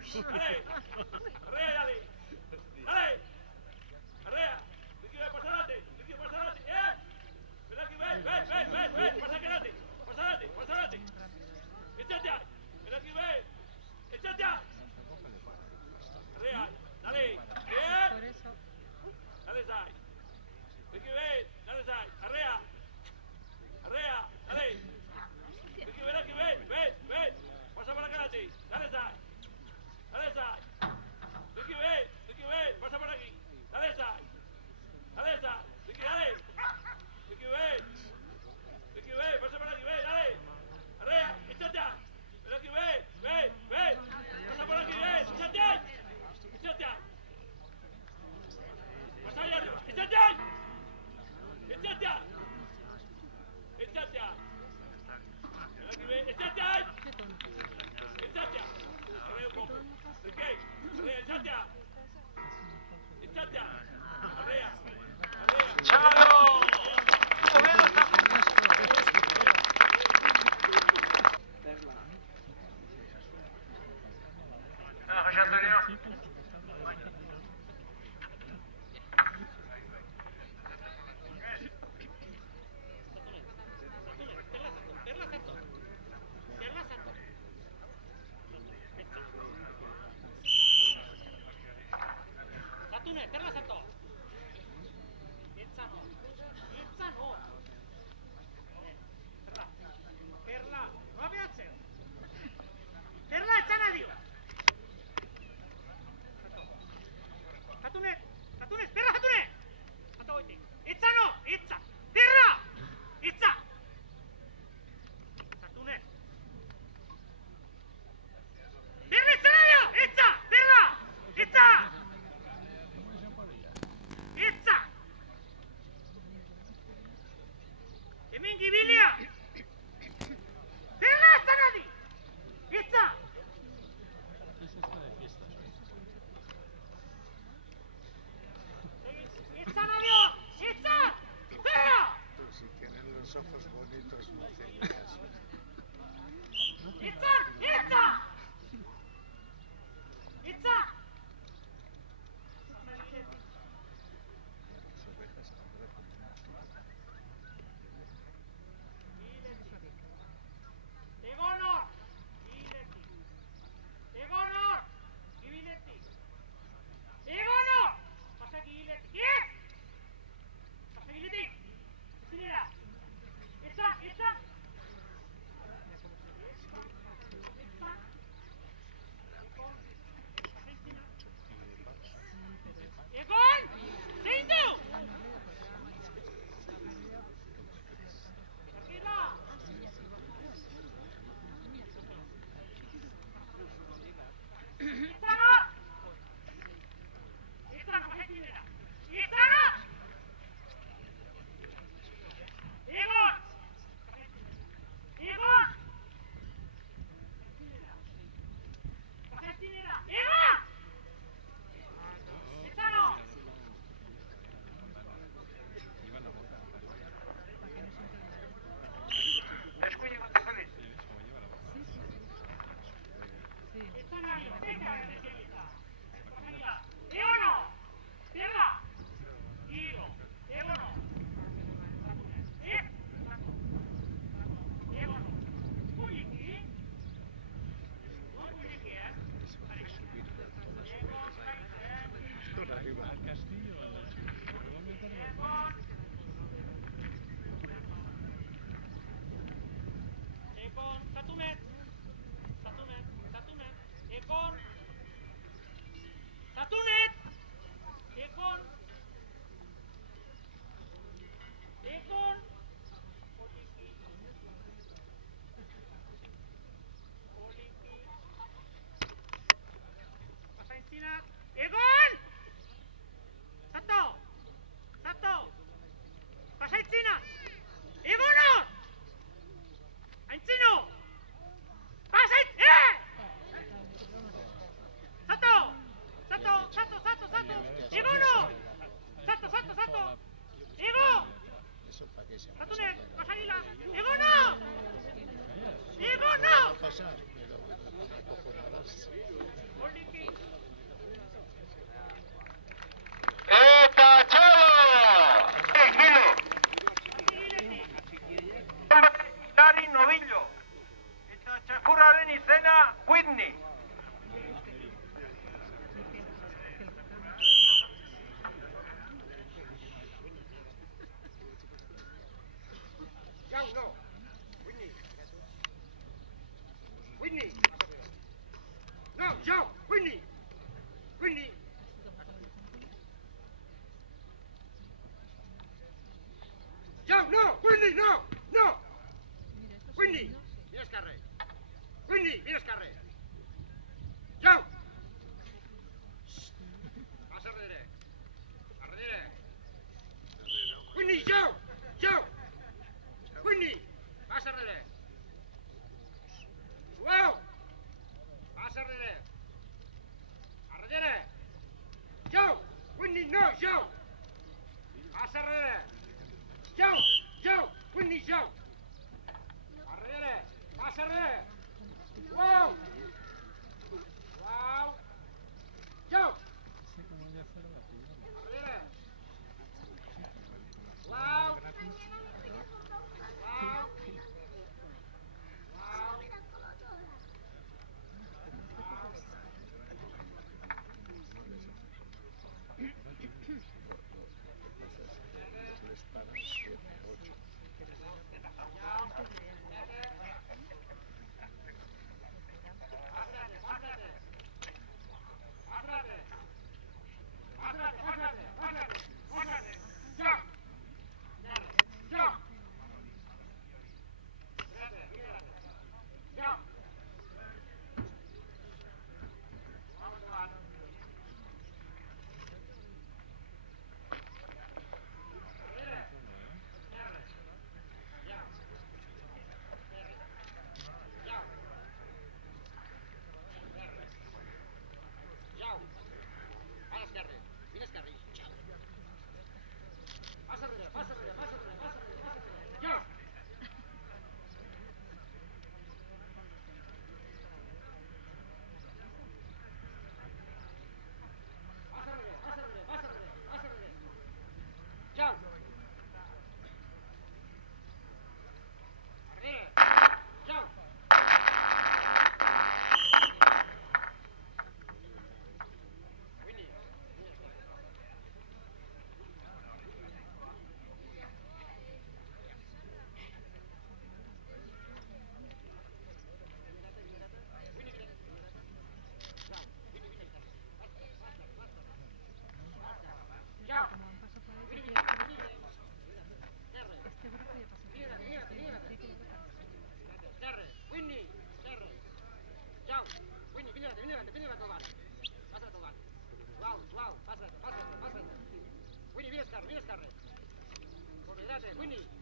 Dale. Arrea, dale. Dale. Arrea. Ricky, ven, pasa adelante. Ricky, pasa adelante. Ven aquí, ven. Pasa adelante. Pasa adelante. Échate. Ven aquí, ven. Échate. Arrea, dale. Bien. Por eso. Dale, Sai. Ricky, ven. Dale, Sai. Arrea. Dale. Ricky, ven aquí, ven. Pasa para adelante. Dale, Sai. Ricky, ven. Pasa por aquí. Dale, Sai. Ricky, dale. Ricky, ven. Pasa por aquí, ven. Dale. Arrea, échate. Ven aquí, ven. Pasa por aquí, ven. Échate. Pasa allá arriba. Échate. Ven aquí, ven. Échate. Arrea un poco. Ricky, Arrea, échate. Arrea. ¡Chalo! José Antonio. Satune, terla sato. Etzano. Terla. No abiatzen. Terla etzana dio. Satune, terra Satune. Sato goitik. Etzano, etza. Terra. Etza. Satune. Terra etzana dio. Etza, terra. Etza. Hemen gibilea! Zerla ez zanadi! Itza! Itza nadio! Itza! Zerla! Si tienen los ojos bonitos, no hacen caso. Itza! Itza! Itza! Egonor! Gibiletik! Egonor! Pasa gibiletik! Ez! Pasa gibiletik! Zinera! Etza! Egon! Zein du? Zakila! Itzano! Jakinera! Itzano! Egon! Jakinera! Egon! Itzano! Escuña, ¿dónde salís? Itzano! Venga, Egono! Terra! Igo! Egono! Egono! Puliki! Puliki, Por arriba. Al castillo. Egon! Satunet! Egon! Satunet! Egon! Poliki! Pasaintzinak! Egon! Sato! Pasaintzinak! Egono! Aintzino! Pasaintz! Sato! Egono! Sato! Ego! Eso para que se Satune, pasagila! Egono! pasar, pero para acojonadas. Oldiki. Eta txalo! Gilo! Hilari Novillo. Eta txakurraren izena Whitney. Jau, no. Whitney. Whitney. No, Jau, Whitney. Whitney. Jau, no, Whitney, no, no. Whitney, mira escarre. Whitney, mira escarre. Jau. Passa darrere. Darrere. Whitney, Jau, Jau. Whitney, passa darrere. Suau. Passa darrere. Darrere. Jau. Whitney, no, Jau. Passa darrere. Jau, Jau. Whitney, Jau. Darrere. Passa darrere. Suau. Suau. Jau. Darrere. Suau.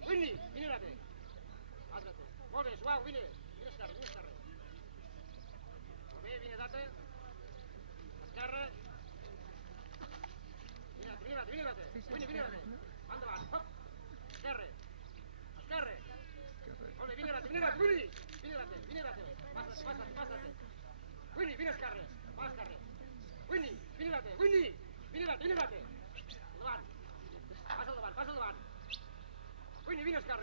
Whitney, mírate. Háblate. Molt bé, suau, vine. Vine esquerra, vine esquerra. Molt bé, vine date. Esquerra. Vine-te. Whitney, vine-te. Endavant, hop. Esquerra. Esquerra. Molt bé, vine-te, Whitney. Vine-te. Passa-te. Whitney, vine esquerra. Va esquerra. Whitney, vine-te. Endavant. Passa al davant. Whitney, vine esquerra.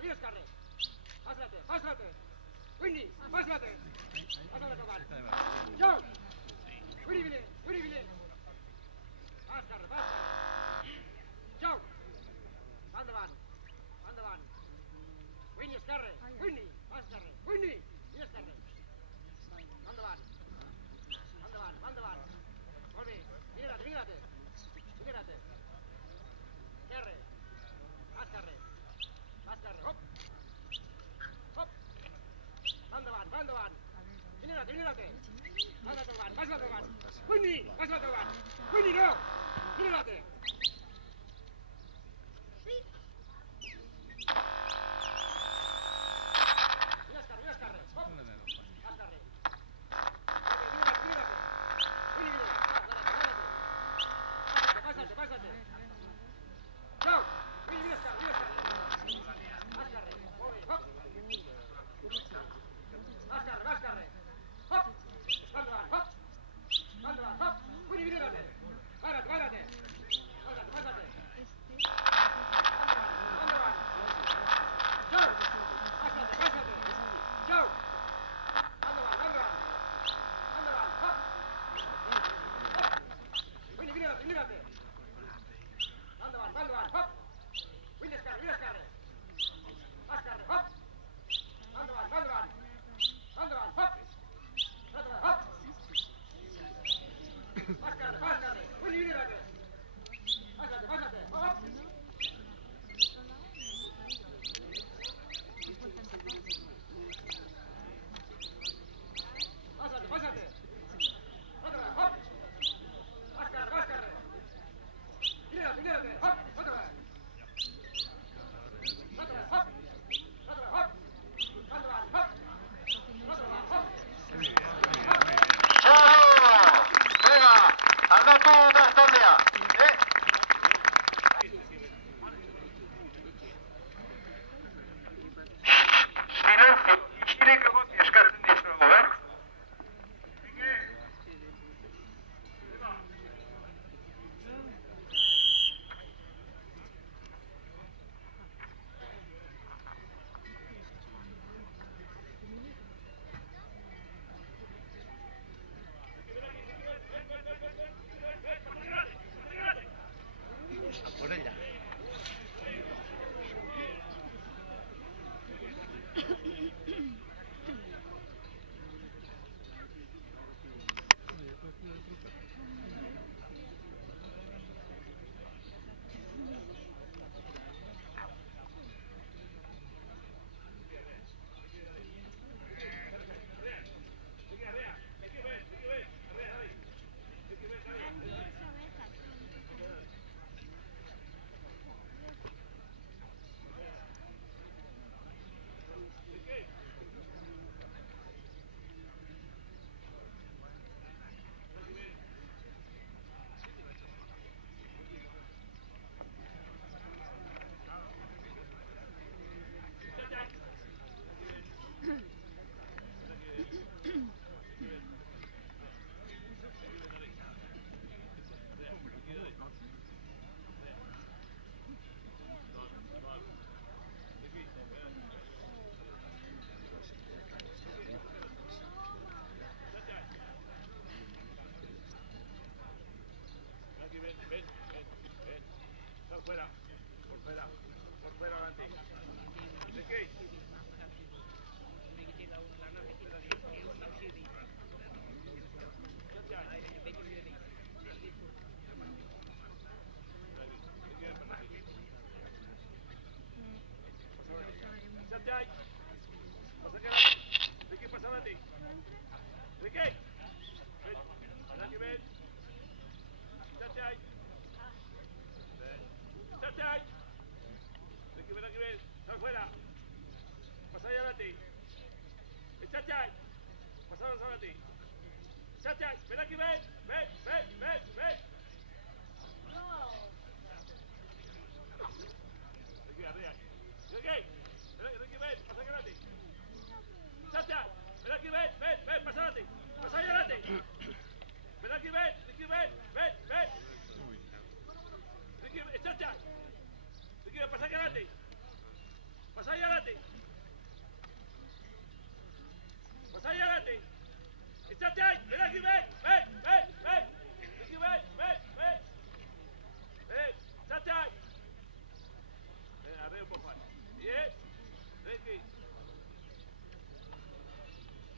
Passa-te. Whitney, passa-te. Passa-te davant. Jau. Whitney, vine. Va esquerra. Jau. Endavant. Whitney, esquerra. Whitney, va esquerra. Whitney, vine esquerra. Endavant. Molt bé. Vine-te. Esquerra. Va esquerra. Hop. Va endavant. Vine-te. Vas endavant. Whitney, vas endavant. Whitney, no. Vine-te. Vine esquerra. Hop. Esquerra. Vine-te. Whitney, passa-te. Jau. Whitney, vine esquerra. Esquerra. Molt bé. Hop. Va esquerra. Hop. Endavant. Hop. pasate. Ricky. Sanjay. Ricky, pasate. Ricky. Lagi Ben. Sanjay. Sanjay. Ricky, ven aquí, ven. Sal fuera. Pasa allá a ti. Sanjay. Pasado, sal a ti. Sanjay, ven aquí, ven. Ven, ven, ven, ven. Ricky, arriba. Ricky. Ricky, ven. Pasa allá a ti. Sanjay. Ven aquí, ven, ven, ven. Pasa a ti. Pasa allá a ti. Ven aquí, ven. Ricky, ven, ven, ven. Ricky, Sanjay. Ricky, pasa allá a ti. Pasa allá a ti. Pasa allá a ti. Sanjay, ven aquí, ven, ven, ven, ven. Ricky, ven, ven, ven. Ven, Sanjay. Ven, arriba un poco más. Bien. Ricky.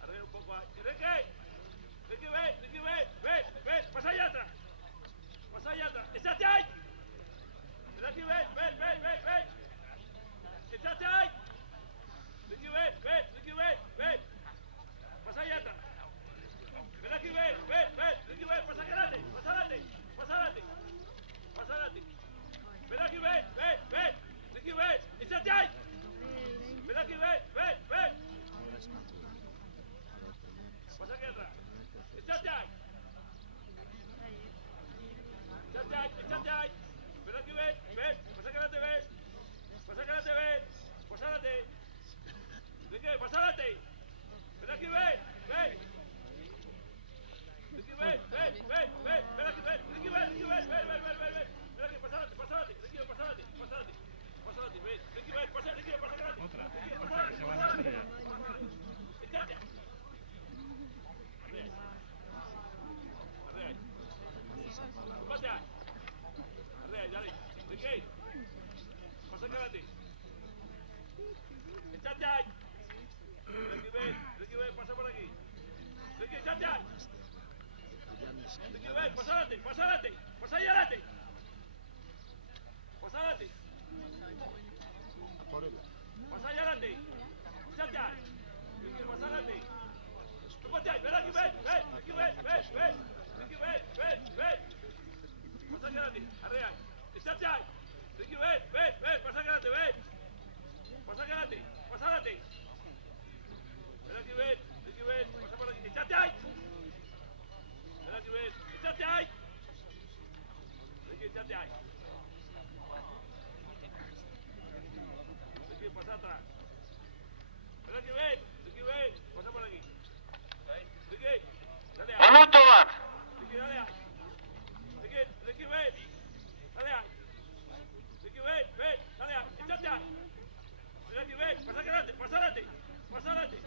Arriba un poco más. Ricky. Ricky, ven, Ricky, ven, ven, ven. Pasa allá atrás. Pasa allá atrás. Sanjay. Ven aquí, ven, ven, ven, ven, ven. Sanjay. Ricky, ven, ven, Ricky, ven, ven. Pasa allá atrás. Ven aquí, ven, ven, ven. Ricky, ven, pasa adelante, pasa adelante, pasa adelante, pasa adelante. Ven aquí, ven, ven, ven. Ricky, ven. Sanjay. Ven aquí, ven, ven, ven. Pasa aquí atrás. Sanjay. Sanjay, Sanjay. Ven aquí, ven, ven. Pasa adelante, ven. Pasa adelante, ven. Pasa adelante. Ricky, pasa adelante. Ven aquí, ven, ven. Ricky, ven, ven, ven, ven. Ven aquí, ven. Ricky, ven, Ricky, ven, ven, ven, ven, ven, ven. Ven aquí, pasa adelante, pasa adelante. Ricky, pasa adelante, pasa adelante. Pasa adelante, ven. Ricky, ven, pasa, Ricky, pasa adelante. Otra. Ricky, pasa adelante, Se pasa van a adelante. estrellar. Arriba. Arriba. Combate. Arriba, dale. Ricky. Pasa adelante. Sanjay. Ricky, ven, pasa por aquí. Ricky, Sanjay. Ricky, ven, pasa adelante, pasa adelante. Pasa allá adelante. Pasa adelante. Pasa allá adelante. Sanjay. Ricky, pasa adelante. Combate, ven aquí, ven, ven. Ricky, ven, ven, ven. Ricky, ven, ven, ven. Pasa allá adelante, arriba. Sanjay. Ricky, ven, ven, ven. Pasa allá adelante, ven. Pasa adelante, pasa adelante. Ven aquí, ven, Ricky, ven, pasa por aquí. Sanjay. Ven aquí, ven, Sanjay. Ricky, Sanjay. Ricky, pasa atrás. Ven aquí, ven, Ricky, ven, pasa por aquí. Ricky, dale ahí. Minuto bat. Ricky, dale ahí. Ricky, ven, dale ahí. Ricky, ven, ven, dale ahí. Sanjay. Ven aquí, ven, pasa adelante, pasa adelante, pasa adelante.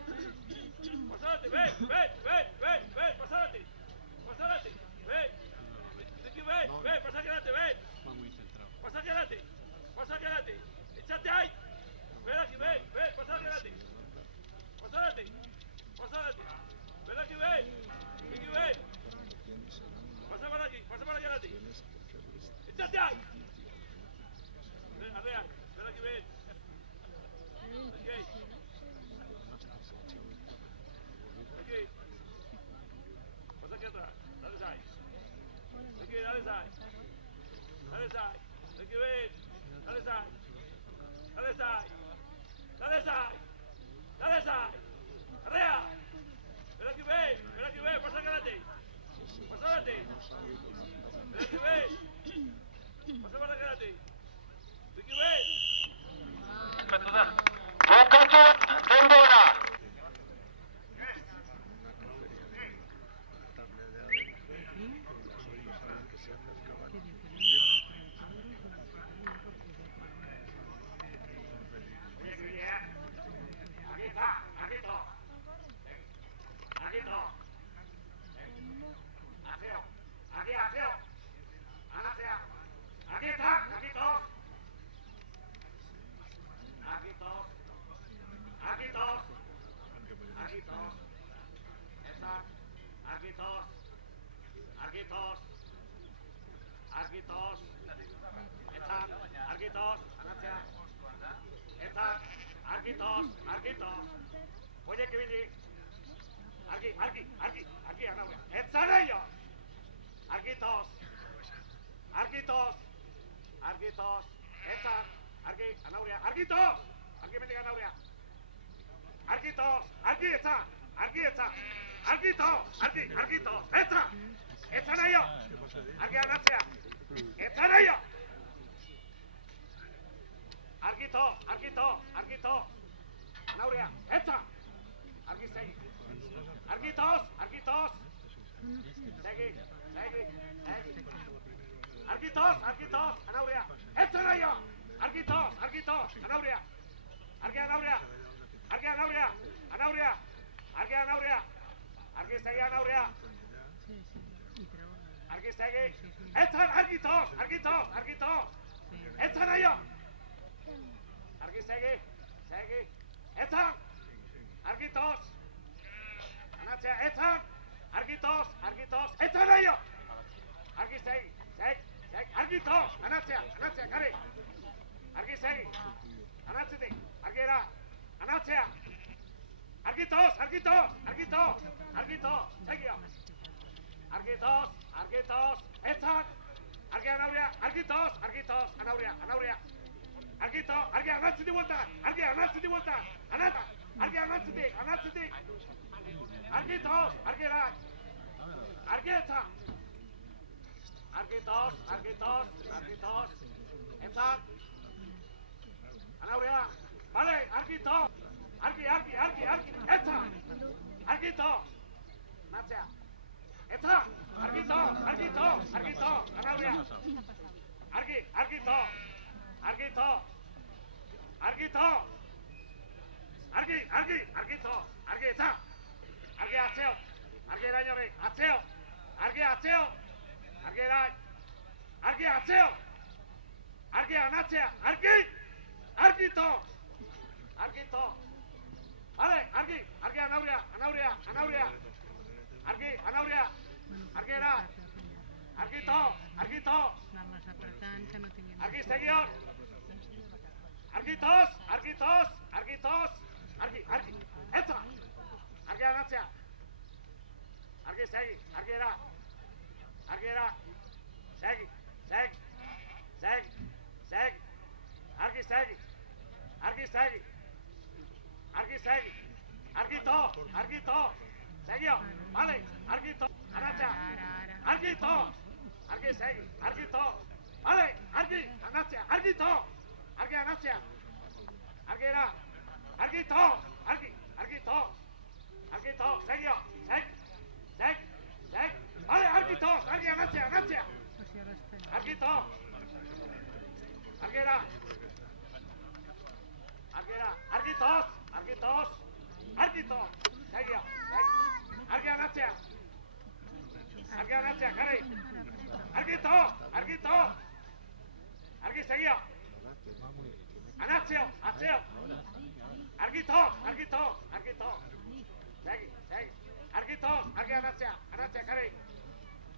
Pasa adelante, ven, ven, ven, ven, ven, pasa adelante. Pasa adelante, ven. Ricky, ven, ven, pasa adelante, ven. Va muy centrado. Pasa adelante, pasa adelante. Échate ahí. Ven aquí, ven, ven, pasa adelante. Pasa adelante, pasa adelante. Ven aquí, ven. Ricky, ven. Pasa para aquí, pasa para adelante. Échate ahí. Ven, arriba, ven aquí, ven. Aquí. Aquí. Pasa aquí atrás. Dale side. Aquí, dale side. Dale side. Aquí, ven. Dale side. Dale side. Dale side. Dale side. Arriba. Ven aquí, ven. Pasa adelante. Pasa adelante. Ven aquí, ven. Pasa para adelante. Aquí, ven. Bukatu denbora. Argitos. Argitos. Etzan, argitos, anatzea. Etzan, argitos, argitos. Oiek ibili. Argi, anauria. Etzan ello. Argitos. Argitos. Argitos. Etzan, argi, anauria. Argitos. Argi mendik anauria. Argitos. Argi etzan. Argi etzan. Argitos. Argitos. Etzan. Etzan ello. Argi anatzea. Etzan ello. Argitos. Anauria. Etzan. Argi segi. Argitos. Segi. Argitos. Anauria. Etzan ello. Argitos. Anauria. Argi anauria. Argi segi anauria. Argi segi. Etzan argitos. Etzan ello. Argi segi. Etzan. Argitos. Anatzea, etzan. Argitos. Etzan ello. Argi segi. Argitos. Anatzea, kare. Argi segi. Anatzetik. Argiera. Anatzea. Argitos. Segio. Argitos. Etzan. Argi anauria. Argitos. Anauria. Argi anatzetik vuelta. Argi anatzetik. Argitos. Argiera. Argi etzan. Argitos. Etzan. Anauria. Vale, argitos. Argi. Etzan. Argitos. Natzea. Etzan. Argitos. Anauria. Argitos. Argi etzan. Argi atzeo. Argi erainore. Atzeo. Argi atzeo. Argi anatzea. Argitos. Vale, argi anauria. Argi anauria. Argiera. Argitos. Vamos a cortar, que no tengo. Argi segion. Argitos. Argi. Etza. Argi anatzea. Argi segi. Argiera. Segi. Argi segi. Argito. Segio. Vale. Argito. Anatzea. Argito. Argi segi. Argito. Vale. Argi anatzea. Argito. Argi anatzea. Argiera. Argito. Segio. Vale. Argito. Argi anatzea. Pues ya lo espero. Argito. Argiera. Argitos. Segio. Argi anatzea. Kare. Argito. Argi segio. Atzeo. Argitos. Segi. Argitos. Argi anatzea. Kare.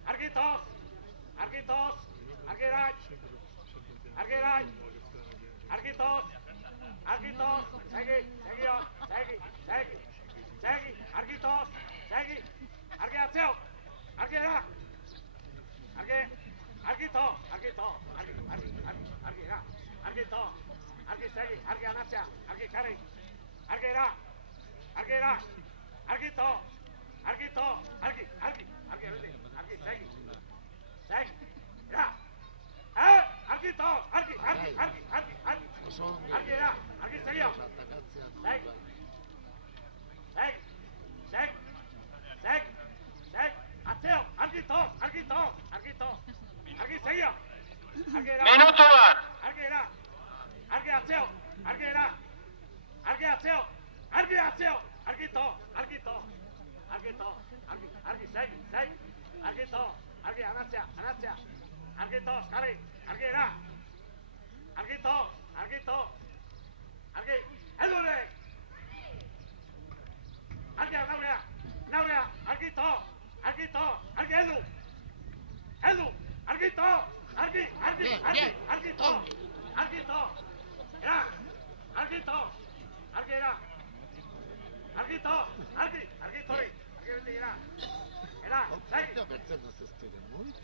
Argitos. Argirai. Argitos. Segi. Argitos. Segi. Argi atzeo. Argiera. Argitos. Argi segi. Argi anatzea. Argi kare. Argiera. Argitos. Argi segi. Ja. Argitos. Argiera. Argi segio. Seg. Atzeo. Argitos. Argi segio. Argiera. Minutu bat. Argiera. Argi atzeo. Argiera. Argi atzeo. Argito. Argi segi. Argito. Argi anatzea. Argitos. Kare. Argiera. Argito. Argi. Edure. Argi anauria. Argito. Argi edu. Argito, era, Mercedes stile mulți.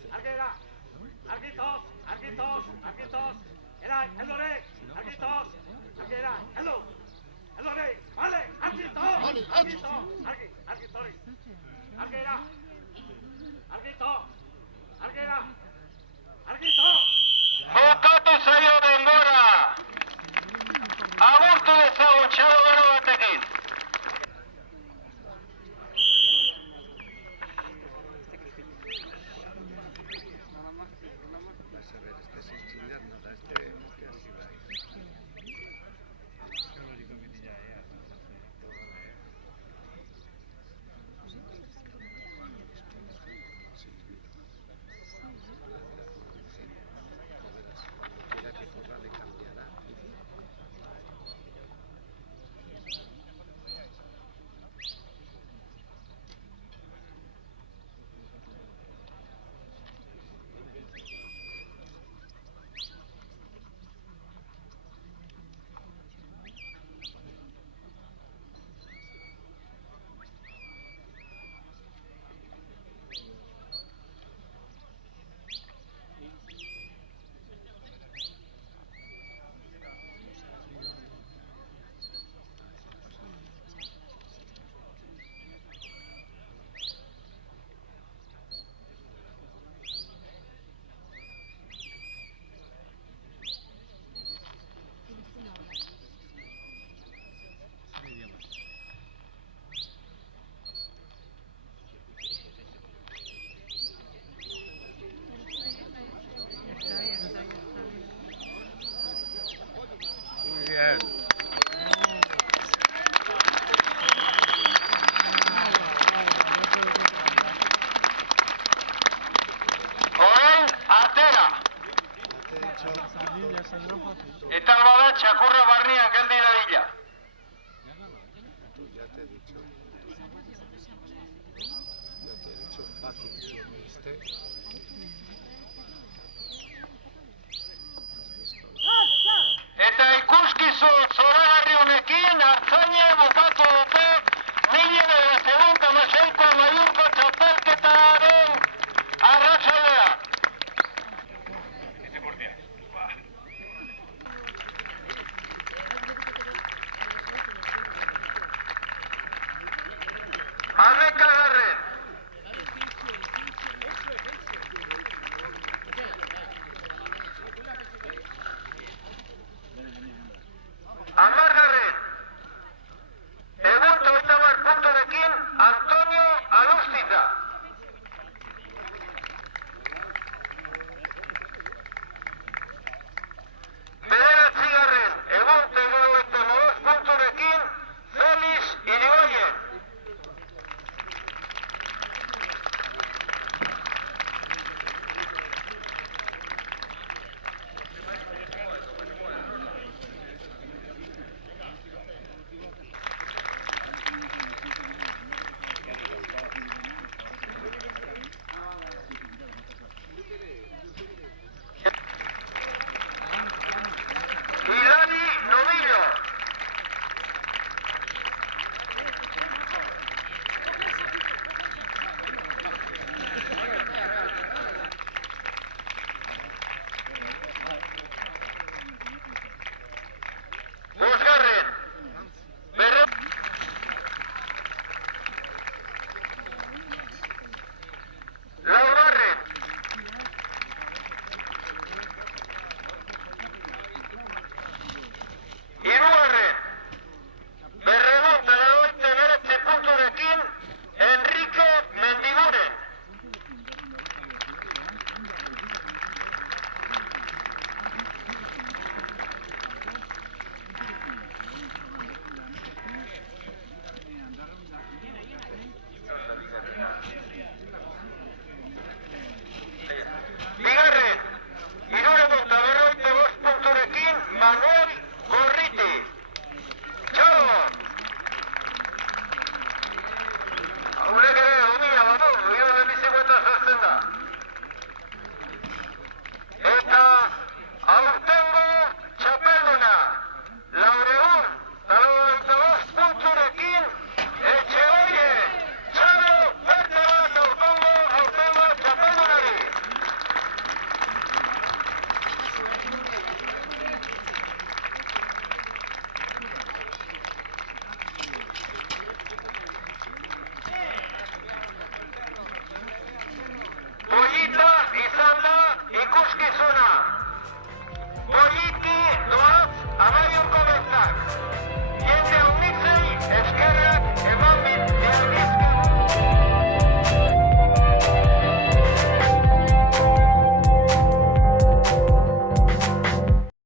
Votato Saio Bengora. Ha avuto le sa un cielo